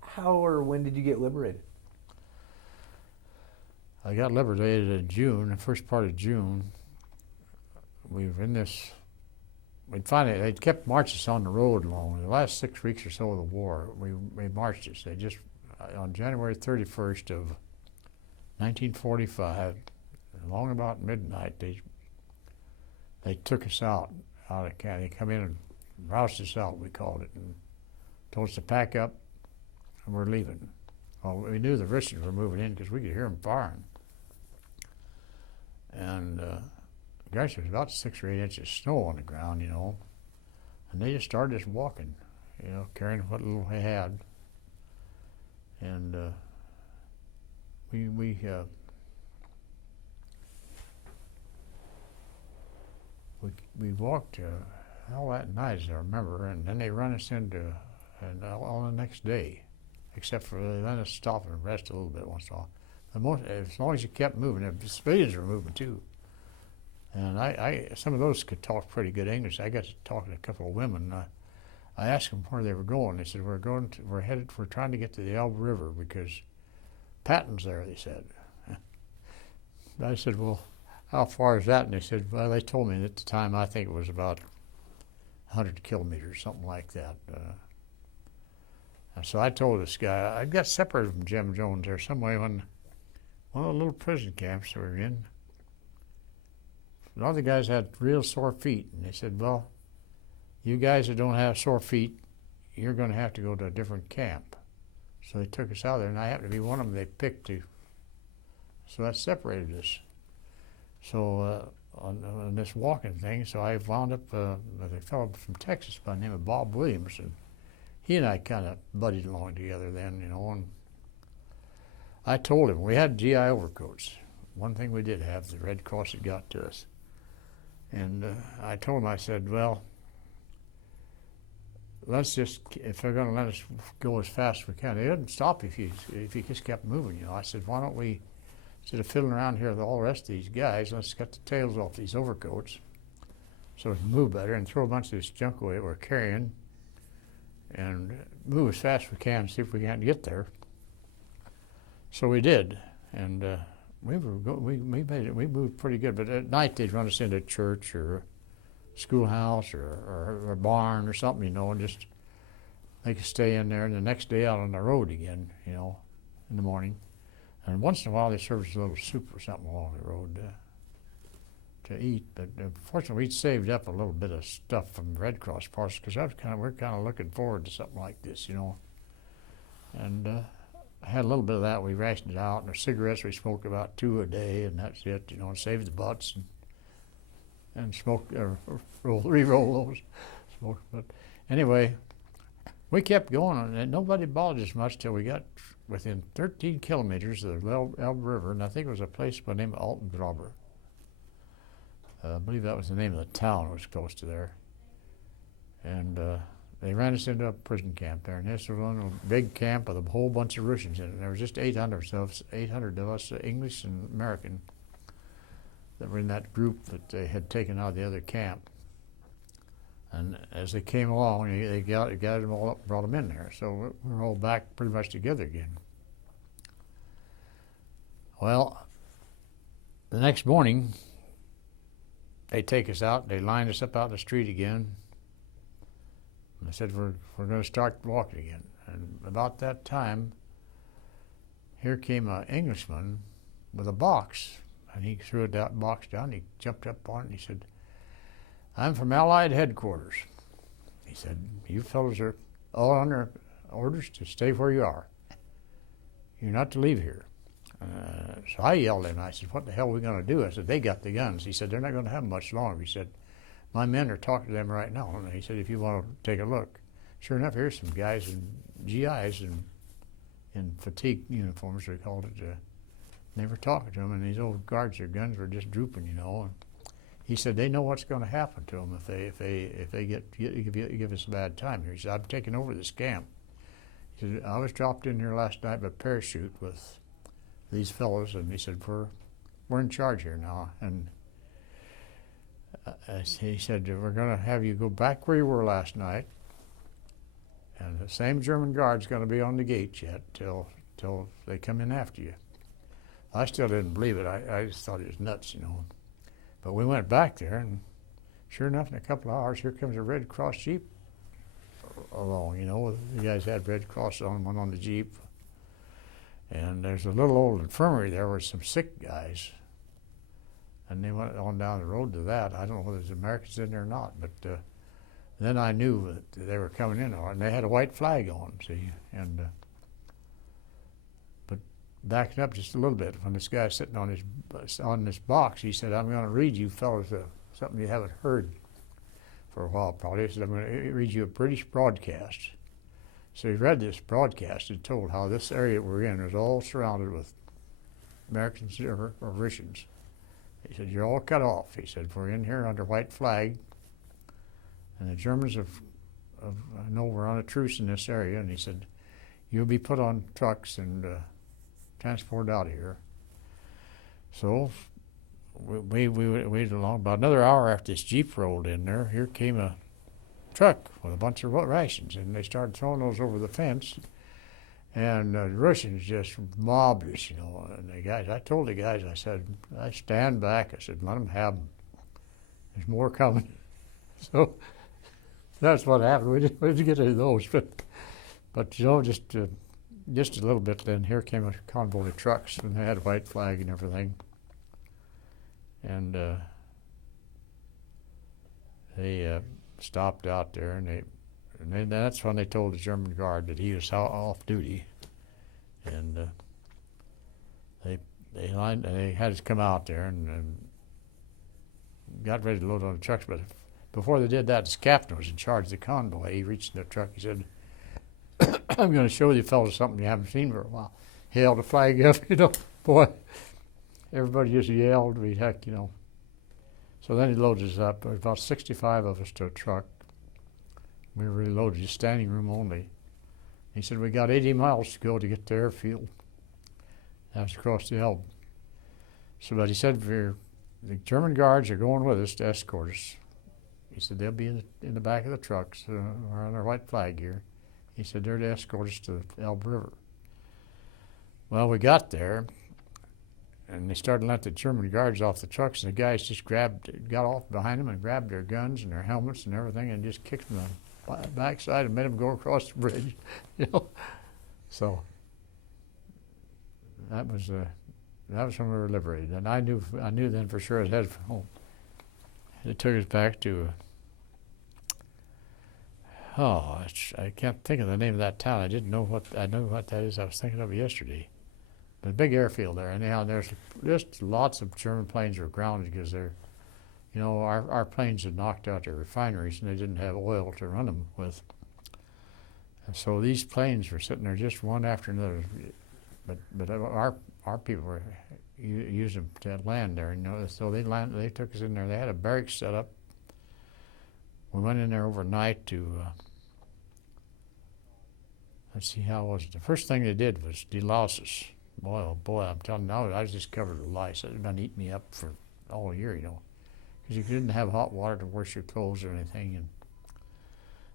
How or when did you get liberated? I got liberated in June, the first part of June. We were in this, they'd kept marching us on the road along. The last 6 weeks or so of the war, we marched us. They just, on January 31st of 1945, along about midnight, they took us out of camp. They come in and roused us out, we called it, and told us to pack up, and we're leaving. Well, we knew the Russians were moving in because we could hear them firing. And gosh, there was about 6 or 8 inches of snow on the ground, you know, and they just started us walking, you know, carrying what little they had. And we walked all that night, as I remember, and then they run us into, and all the next day, except for they let us stop and rest a little bit once in a while. As long as you kept moving, the civilians were moving too. And some of those could talk pretty good English. I got to talking to a couple of women. I asked them where they were going. They said, we're trying to get to the Elbe River because Patton's there, they said. I said, well, how far is that? And they said, well, they told me at the time, I think it was about 100 kilometers, something like that. And so I told this guy, I got separated from Jim Jones there some way when one of the little prison camps we were in. A lot of the guys had real sore feet, and they said, well, you guys that don't have sore feet, you're going to have to go to a different camp. So they took us out there, and I happened to be one of them they picked to. So that separated us. So on this walking thing, so I wound up with a fellow from Texas by the name of Bob Williams, and he and I kind of buddied along together then, you know, and I told him we had GI overcoats. One thing we did have, the Red Cross had got to us. And I told him, I said, well, let's just, if they're going to let us go as fast as we can, they wouldn't stop if you just kept moving, you know. I said, why don't we, instead of fiddling around here with all the rest of these guys, let's cut the tails off these overcoats so we can move better and throw a bunch of this junk away we're carrying and move as fast as we can and see if we can't get there. So we did, and we made it. We moved pretty good, but at night they'd run us into a church or a schoolhouse or a barn or something, you know, and just make us stay in there, and the next day out on the road again, you know, in the morning. And once in a while they served us a little soup or something along the road to eat. But fortunately we'd saved up a little bit of stuff from the Red Cross parcels because we're kind of looking forward to something like this, you know. And I had a little bit of that. We rationed it out, and the cigarettes we smoked about 2 a day, and that's it, you know, and saved the butts and smoke or re-roll those. Smoke. But anyway, we kept going, and nobody bothered us much till we got within 13 kilometers of the Elbe River, and I think it was a place by the name of Altengraber. I believe that was the name of the town. It was close to there, and they ran us into a prison camp there, and this was one big camp with a whole bunch of Russians in it. And there was just 800 of us, English and American, that were in that group that they had taken out of the other camp. And as they came along, they gathered them all up and brought them in there. So we're all back pretty much together again. Well, the next morning, they take us out. They line us up out in the street again. And I said, we're going to start walking again. And about that time, here came an Englishman with a box. And he threw that box down. He jumped up on it and he said, I'm from Allied headquarters. He said, you fellows are all under orders to stay where you are. You're not to leave here. So I yelled at him. I said, what the hell are we going to do? I said, they got the guns. He said, they're not going to have them much longer. He said, my men are talking to them right now. And he said, if you want to take a look. Sure enough, here's some guys in GIs in fatigue uniforms, they called it. They were talking to him, and these old guards, their guns were just drooping, And he said they know what's going to happen to them if they give us a bad time here. He said, I'm taking over this camp. He said, I was dropped in here last night by parachute with these fellows, and he said, we're in charge here now. And he said, we're going to have you go back where you were last night, and the same German guard's going to be on the gate yet till they come in after you. I still didn't believe it. I just thought it was nuts, But we went back there, and sure enough, in a couple of hours, here comes a Red Cross Jeep along, The guys had Red Cross on one on the Jeep. And there's a little old infirmary there with some sick guys. And they went on down the road to that. I don't know whether there's Americans in there or not, but then I knew that they were coming in, and they had a white flag on, see. And but backing up just a little bit, when this guy's sitting on this box, he said, I'm going to read you fellas something you haven't heard for a while probably. He said, I'm going to read you a British broadcast. So he read this broadcast and told how this area we're in was all surrounded with Americans or Russians. He said, you're all cut off. He said, we're in here under white flag, and the Germans I know we're on a truce in this area, and he said, you'll be put on trucks and transported out of here. So we waited along. About another hour after this Jeep rolled in there, here came a truck with a bunch of rations, and they started throwing those over the fence. And the Russians just mobbed us, And the guys, I told the guys, I said, I stand back. I said, let them have them. There's more coming. So that's what happened. We didn't get any of those, but just a little bit. Then here came a convoy of trucks, and they had a white flag and everything. And they stopped out there, and that's when they told the German guard that he was off duty, and they had us come out there and got ready to load on the trucks. But before they did that, this captain was in charge of the convoy. He reached in the truck. He said, "I'm going to show you fellas something you haven't seen for a while." He held a flag up, boy. Everybody just yelled. Heck. So then he loaded us up. There was about 65 of us to a truck. We were really loaded, just standing room only. He said, we got 80 miles to go to get to the airfield. That was across the Elbe. But he said, the German guards are going with us to escort us. He said, they'll be in the back of the trucks, or on their white flag here. He said, they're to escort us to the Elbe River. Well, we got there, and they started letting the German guards off the trucks, and the guys just got off behind them and grabbed their guns and their helmets and everything and just kicked them on the backside and made them go across the bridge. So that was when we were liberated, and I knew then for sure I was headed for home. They took us back to I can't think of the name of that town. I know what that is. I was thinking of it yesterday. The big airfield there, anyhow, there's just lots of German planes were grounded because our planes had knocked out their refineries and they didn't have oil to run them with. And so these planes were sitting there just one after another. But our people were using them to land there, So they took us in there. They had a barracks set up. We went in there overnight to. Let's see, how was it? The first thing they did was delouse us. Boy, oh boy, I'm telling you, I was just covered with lice. It had been eating me up for all year, because you didn't have hot water to wash your clothes or anything. And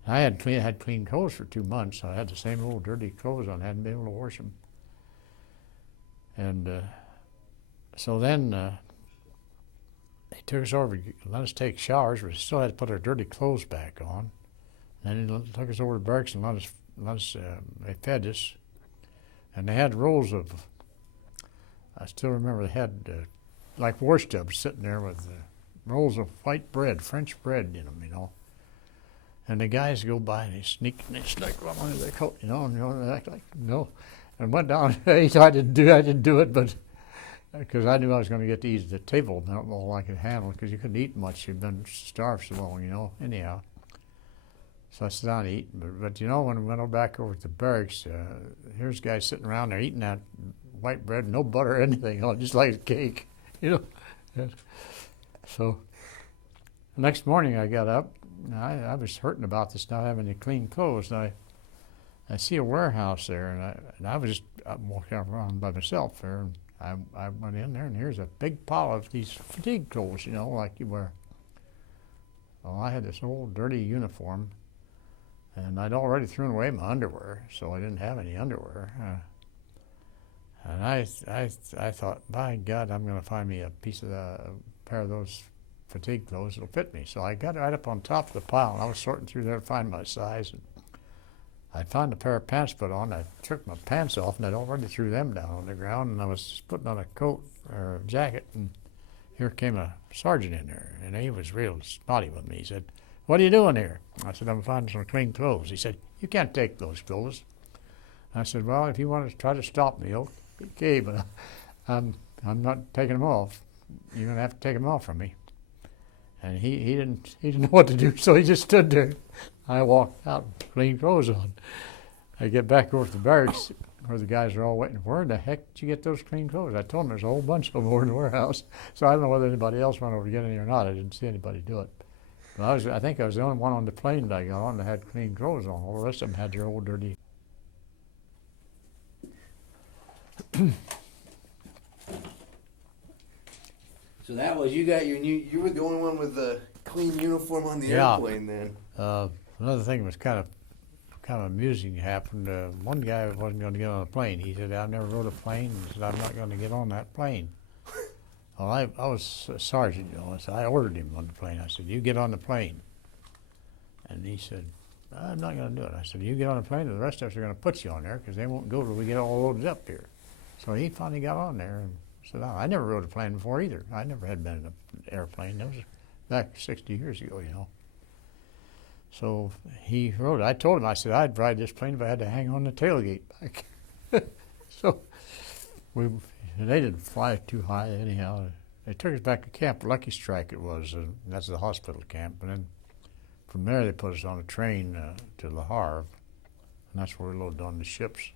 I had clean clothes for 2 months, so I had the same old dirty clothes on. I hadn't been able to wash them. And so then they took us over, let us take showers. We still had to put our dirty clothes back on. And then they took us over to barracks and they fed us. And they had rolls of, I still remember they had like wash tubs sitting there with rolls of white bread, French bread in them, And the guys go by and they sneak one under their coat, and act like, no. And went down and ate. I didn't do it, but because I knew I was going to get to eat at the table all I could handle, because you couldn't eat much. You'd been starved so long, you know, anyhow. So I sat down to eat. But you know, when we went back over to the barracks, here's guys sitting around there eating that white bread, no butter or anything on it, just like a cake, you know. Yes. So the next morning I got up, and I was hurting about this not having any clean clothes. And I see a warehouse there, and I was just walking around by myself there. And I went in there, and here's a big pile of these fatigue clothes, you know, like you wear. Well, I had this old dirty uniform, and I'd already thrown away my underwear, so I didn't have any underwear. And I thought, by God, I'm going to find me a pair of those fatigue clothes that'll fit me. So I got right up on top of the pile, and I was sorting through there to find my size. And I found a pair of pants to put on. I took my pants off, and I'd already threw them down on the ground, and I was putting on a coat or a jacket, and here came a sergeant in there, and he was real spotty with me. He said, "What are you doing here?" I said, "I'm finding some clean clothes." He said, "You can't take those clothes." I said, "Well, if you want to try to stop me, okay, but I'm not taking them off. You're going to have to take them off from me." And he didn't know what to do, so he just stood there. I walked out with clean clothes on. I get back over to the barracks where the guys are all waiting. "Where the heck did you get those clean clothes?" I told them there's a whole bunch of them over in the warehouse. So I don't know whether anybody else went over to get any or not. I didn't see anybody do it. But I think I was the only one on the plane that I got on that had clean clothes on. All the rest of them had their old dirty. So that was, you got your new, you were the only one with the clean uniform on the airplane then. Another thing was kind of amusing happened. One guy wasn't going to get on a plane. He said, "I've never rode a plane." He said, "I'm not going to get on that plane." Well, I was a sergeant, you know, so I ordered him on the plane. I said, "You get on the plane." And he said, "I'm not going to do it." I said, "You get on the plane, and the rest of us are going to put you on there, because they won't go till we get all loaded up here." So he finally got on there and said, "I never rode a plane before either. I never had been in an airplane. That was back 60 years ago, you know." So he rode it. I told him, I said, "I'd ride this plane if I had to hang on the tailgate back." So they didn't fly too high anyhow. They took us back to Camp Lucky Strike, it was. That's the hospital camp. And then from there they put us on a train to Le Havre. And that's where we loaded on the ships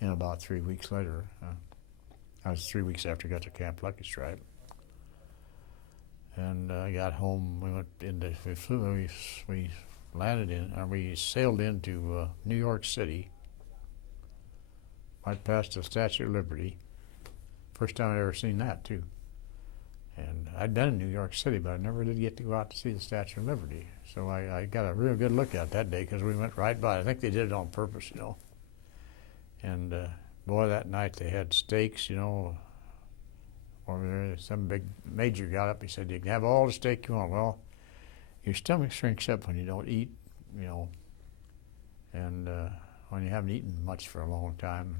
in about 3 weeks later. That was 3 weeks after we got to Camp Lucky Strike. And I got home. We went into, we landed in, or we sailed into New York City, right past the Statue of Liberty. First time I'd ever seen that, too. And I'd been in New York City, but I never did get to go out to see the Statue of Liberty. So I got a real good look at it that day, because we went right by it. I think they did it on purpose, you know. And boy, that night they had steaks, you know. Or some big major got up, he said, "You can have all the steak you want." Well, your stomach shrinks up when you don't eat, you know, and when you haven't eaten much for a long time.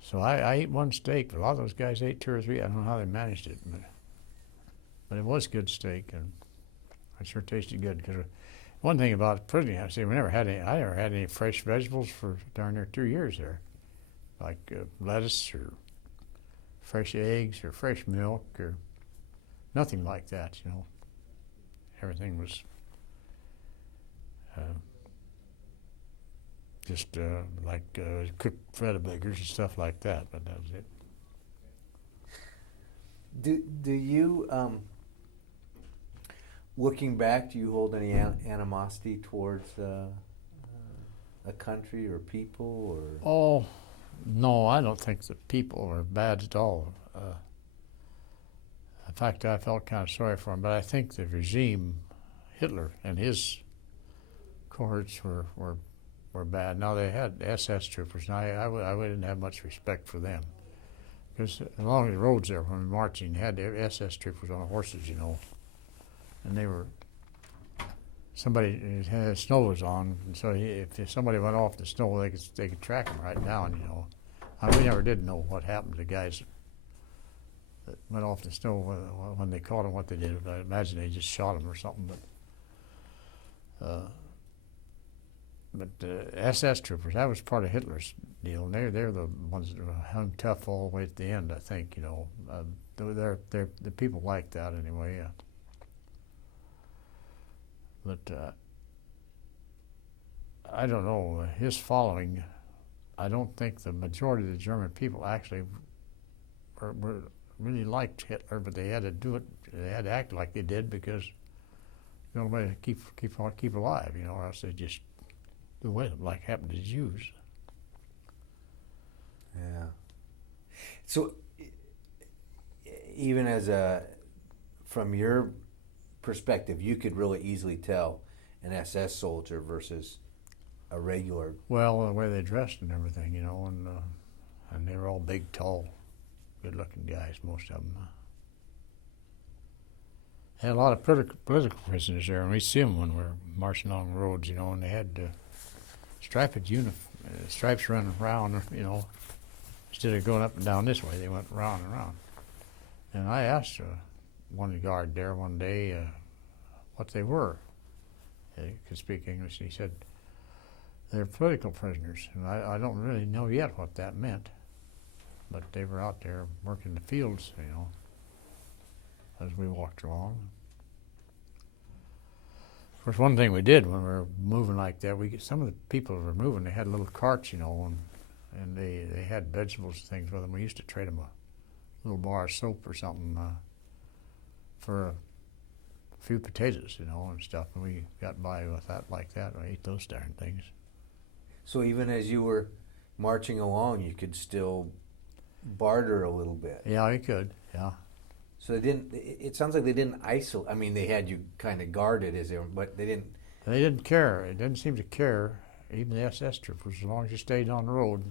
So I ate one steak. A lot of those guys ate 2 or 3. I don't know how they managed it, but it was good steak, and it sure tasted good. Because one thing about prison, I never had any fresh vegetables for darn near 2 years there, like lettuce or fresh eggs or fresh milk or nothing like that, you know. Everything was just like cooked Freddeburgers and stuff like that, but that was it. Do you, looking back, do you hold any animosity towards a country or people, or? Oh, no, I don't think the people are bad at all. In fact, I felt kind of sorry for him, but I think the regime, Hitler and his cohorts were bad. Now, they had SS troopers, and I didn't have much respect for them. Because along the roads there, when we were marching, they had their SS troopers on horses, you know. And they were, snow was on, and so if somebody went off the snow, they could track them right down, you know. We never did know what happened to the guys that went off the snow when they caught them, what they did. I imagine they just shot them or something. But But SS troopers, that was part of Hitler's deal, and they're the ones that hung tough all the way at the end. I think they're the people like that anyway. But I don't know his following. I don't think the majority of the German people actually were really liked Hitler, but they had to do it. They had to act like they did because the only way to keep alive, or else they just do away like happened to the Jews. Yeah. So, even from your perspective, you could really easily tell an SS soldier versus a regular. Well, the way they dressed and everything, and they were all big, tall, good-looking guys, most of them. They had a lot of political prisoners there, and we see them when we're marching along the roads, and they had stripes running around, instead of going up and down this way, they went round and round. And I asked one guard there one day what they were. He could speak English. He said, they're political prisoners. And I don't really know yet what that meant, but they were out there working the fields, as we walked along. Of course, one thing we did when we were moving like that, some of the people who were moving, they had little carts, and they had vegetables and things with them. We used to trade them a little bar of soap or something for a few potatoes, and stuff. And we got by with that like that. I ate those darn things. So even as you were marching along, you could still barter a little bit. Yeah, you could. Yeah. So they didn't. It sounds like they didn't isolate. I mean, they had you kind of guarded, but they didn't. They didn't care. It didn't seem to care. Even the SS troopers, as long as you stayed on the road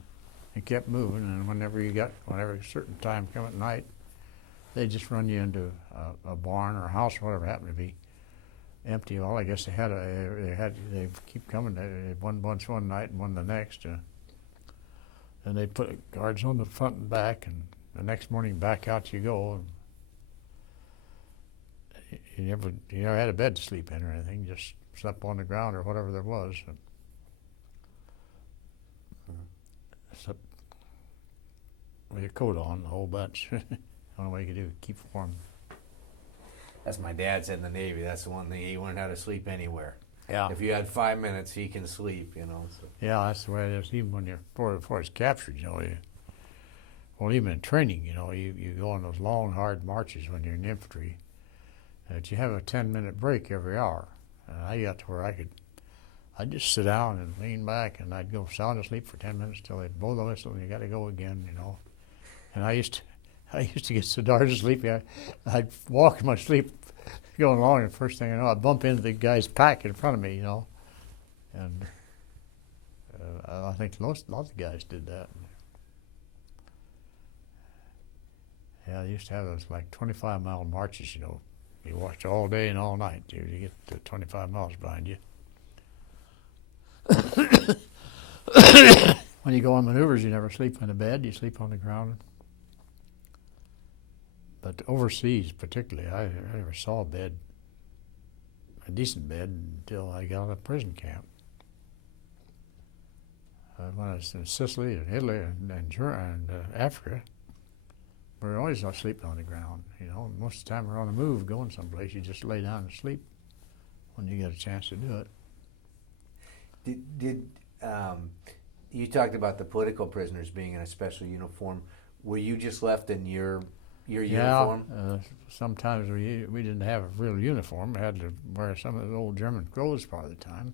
and kept moving, and whenever a certain time come at night, they just run you into a barn or a house or whatever happened to be empty. Well, I guess they keep coming. They one bunch one night and one the next, and they put guards on the front and back, and the next morning back out you go. And you never had a bed to sleep in or anything. Just slept on the ground or whatever there was. Slept with your coat on, the whole bunch. Only way you could do keep warm. As my dad said in the Navy, that's the one thing he learned how to sleep anywhere. Yeah. If you had 5 minutes, he can sleep. So. Yeah, that's the way it is. Even when before it's captured, well, even in training, you go on those long, hard marches when you're in infantry. That you have a 10-minute break every hour. I got to where I'd just sit down and lean back, and I'd go sound asleep for 10 minutes till they'd blow the whistle, and you got to go again, And I used to get so darn sleepy, I'd walk in my sleep, going along, and first thing I know, I'd bump into the guy's pack in front of me, And I think lots of guys did that. Yeah, they used to have those like 25-mile marches, You watch all day and all night. You get to 25 miles behind you. When you go on maneuvers, you never sleep in a bed. You sleep on the ground. But overseas, particularly, I never saw a decent bed, until I got out of prison camp. When I was in Sicily and Italy and Africa, we were always not sleeping on the ground. Most of the time we're on the move, going someplace. You just lay down and sleep when you get a chance to do it. Did you talked about the political prisoners being in a special uniform? Were you just left in your uniform? Yeah. Sometimes we didn't have a real uniform. We had to wear some of the old German clothes part of the time.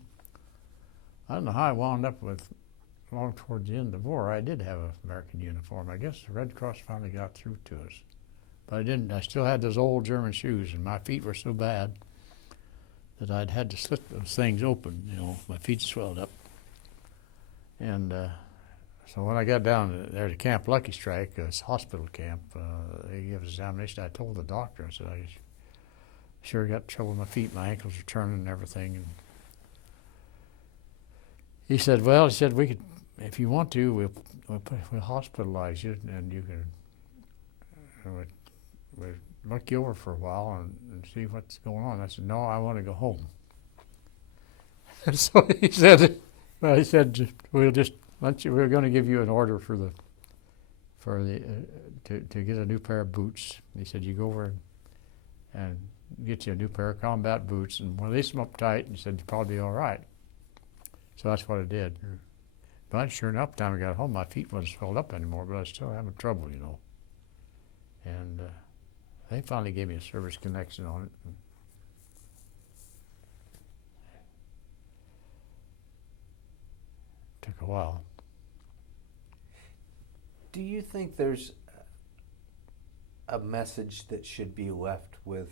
I don't know how I wound up with. Long towards the end of the war, I did have an American uniform. I guess the Red Cross finally got through to us. But I didn't. I still had those old German shoes, and my feet were so bad that I'd had to slit those things open. My feet swelled up. And so when I got down there to Camp Lucky Strike, this hospital camp, they gave us examination. I told the doctor, I said, I sure got trouble with my feet. My ankles were turning and everything. And he said, we could, if you want to, we'll hospitalize you, and you can we'll look you over for a while and see what's going on. I said, no, I want to go home. And so he said, Well, he said we're going to give you an order to get a new pair of boots. He said you go over and get you a new pair of combat boots, and when they lace them up tight, he said you'll probably be all right. So that's what I did. But sure enough, by the time I got home, my feet wasn't swelled up anymore, but I was still having trouble, you know. And they finally gave me a service connection on it. Took a while. Do you think there's a message that should be left with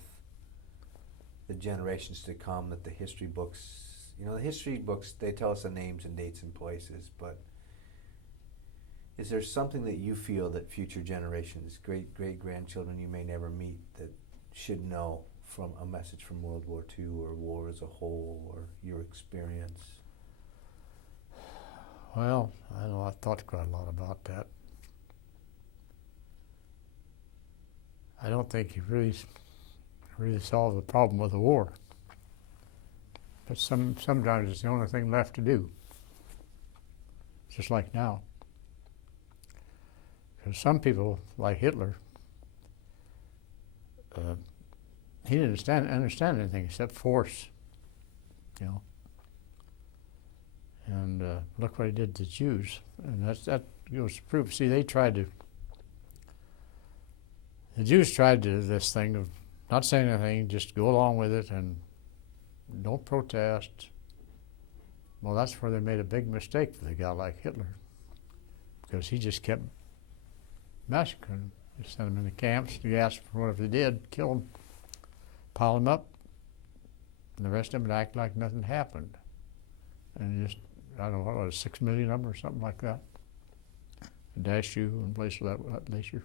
the generations to come, that the history books, the history books, they tell us the names and dates and places, but is there something that you feel that future generations, great-grandchildren you may never meet, that should know from a message from World War II or war as a whole or your experience? Well, I know I've thought quite a lot about that. I don't think you really solved the problem with the war. But sometimes it's the only thing left to do. Just like now. Because some people, like Hitler, he didn't understand anything except force, you know. And look what he did to the Jews. And that goes to prove. See, the Jews tried to this thing of not saying anything, just go along with it and don't protest. Well, that's where they made a big mistake with a guy like Hitler, because he just kept massacring them. Just sent them in the camps, the gas, whatever they did, kill them, pile them up, and the rest of them would act like nothing happened. And just, I don't know, what was it, 6 million of them or something like that? Dash you in place of that glacier.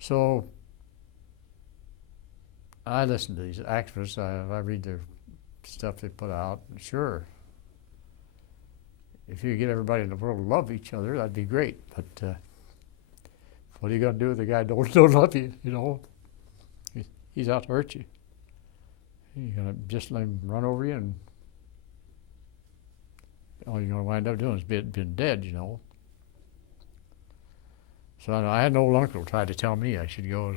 So I listen to these activists. I read their stuff they put out. Sure, if you get everybody in the world to love each other, that'd be great. But what are you going to do with the guy who don't love you? You know, he's out to hurt you. You're going to just let him run over you, and all you're going to wind up doing is being dead, you know. So I had an old uncle try to tell me I should go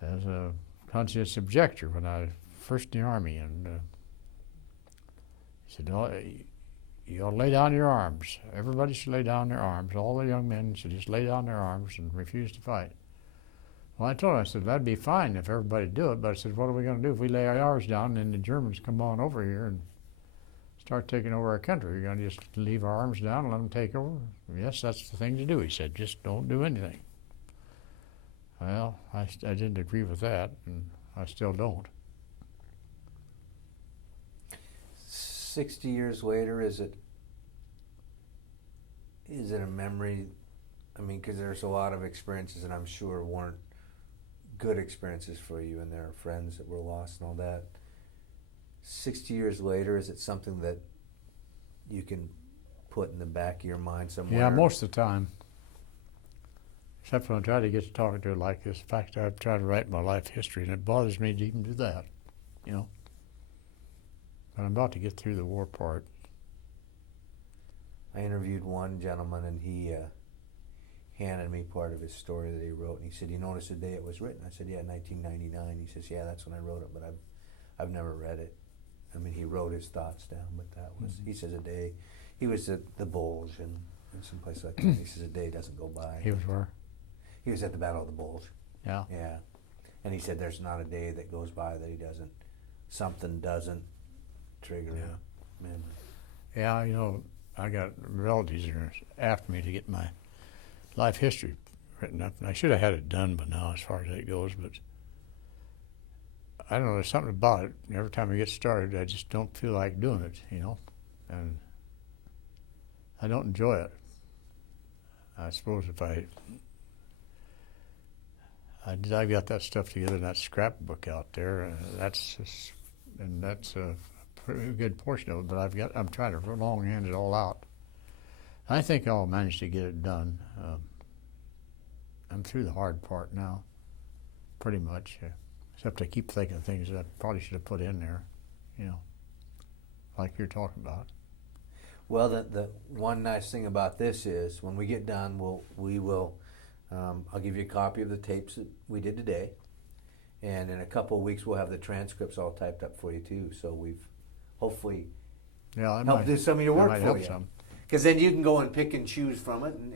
as a conscientious objector when I was first in the Army, and he said, "No, you ought to lay down your arms. Everybody should lay down their arms. All the young men should just lay down their arms and refuse to fight." Well, I told him, I said, that'd be fine if everybody do it, but I said, what are we going to do if we lay our arms down and the Germans come on over here and start taking over our country? You're going to just leave our arms down and let them take over? Yes, that's the thing to do, he said. Just don't do anything. Well, I didn't agree with that, and I still don't. 60 years later, is it a memory? I mean, because there's a lot of experiences that I'm sure weren't good experiences for you, and there are friends that were lost and all that. 60 years later, is it something that you can put in the back of your mind somewhere? Yeah, most of the time. Except when I try to get to talking to her like this. In fact, I've tried to write my life history, and it bothers me to even do that, you know. But I'm about to get through the war part. I interviewed one gentleman, and he handed me part of his story that he wrote, and he said, "You notice the day it was written?" I said, "Yeah, 1999. He says, "Yeah, that's when I wrote it, but I've never read it." I mean, he wrote his thoughts down, but that was, he says, a day, he was at the Bulge and some place like that. He says, a day doesn't go by. He was where? He was at the Battle of the Bulge. Yeah. Yeah. And he said, there's not a day that goes by that something doesn't trigger a memory. Yeah, you know, I got relatives that are after me to get my life history written up, and I should have had it done by now as far as that goes, but I don't know, there's something about it. Every time I get started, I just don't feel like doing it, you know, and I don't enjoy it. I suppose if I've got that stuff together in that scrapbook out there, that's a pretty good portion of it, but I'm trying to longhand it all out. I think I'll manage to get it done. I'm through the hard part now, pretty much, except I keep thinking of things that I probably should have put in there, you know. like you're talking about. Well, the one nice thing about this is when we get done, we will I'll give you a copy of the tapes that we did today, and in a couple of weeks we'll have the transcripts all typed up for you too. So we've hopefully Yeah, helped do some of your that work might for help you. some. Because then you can go and pick and choose from it, and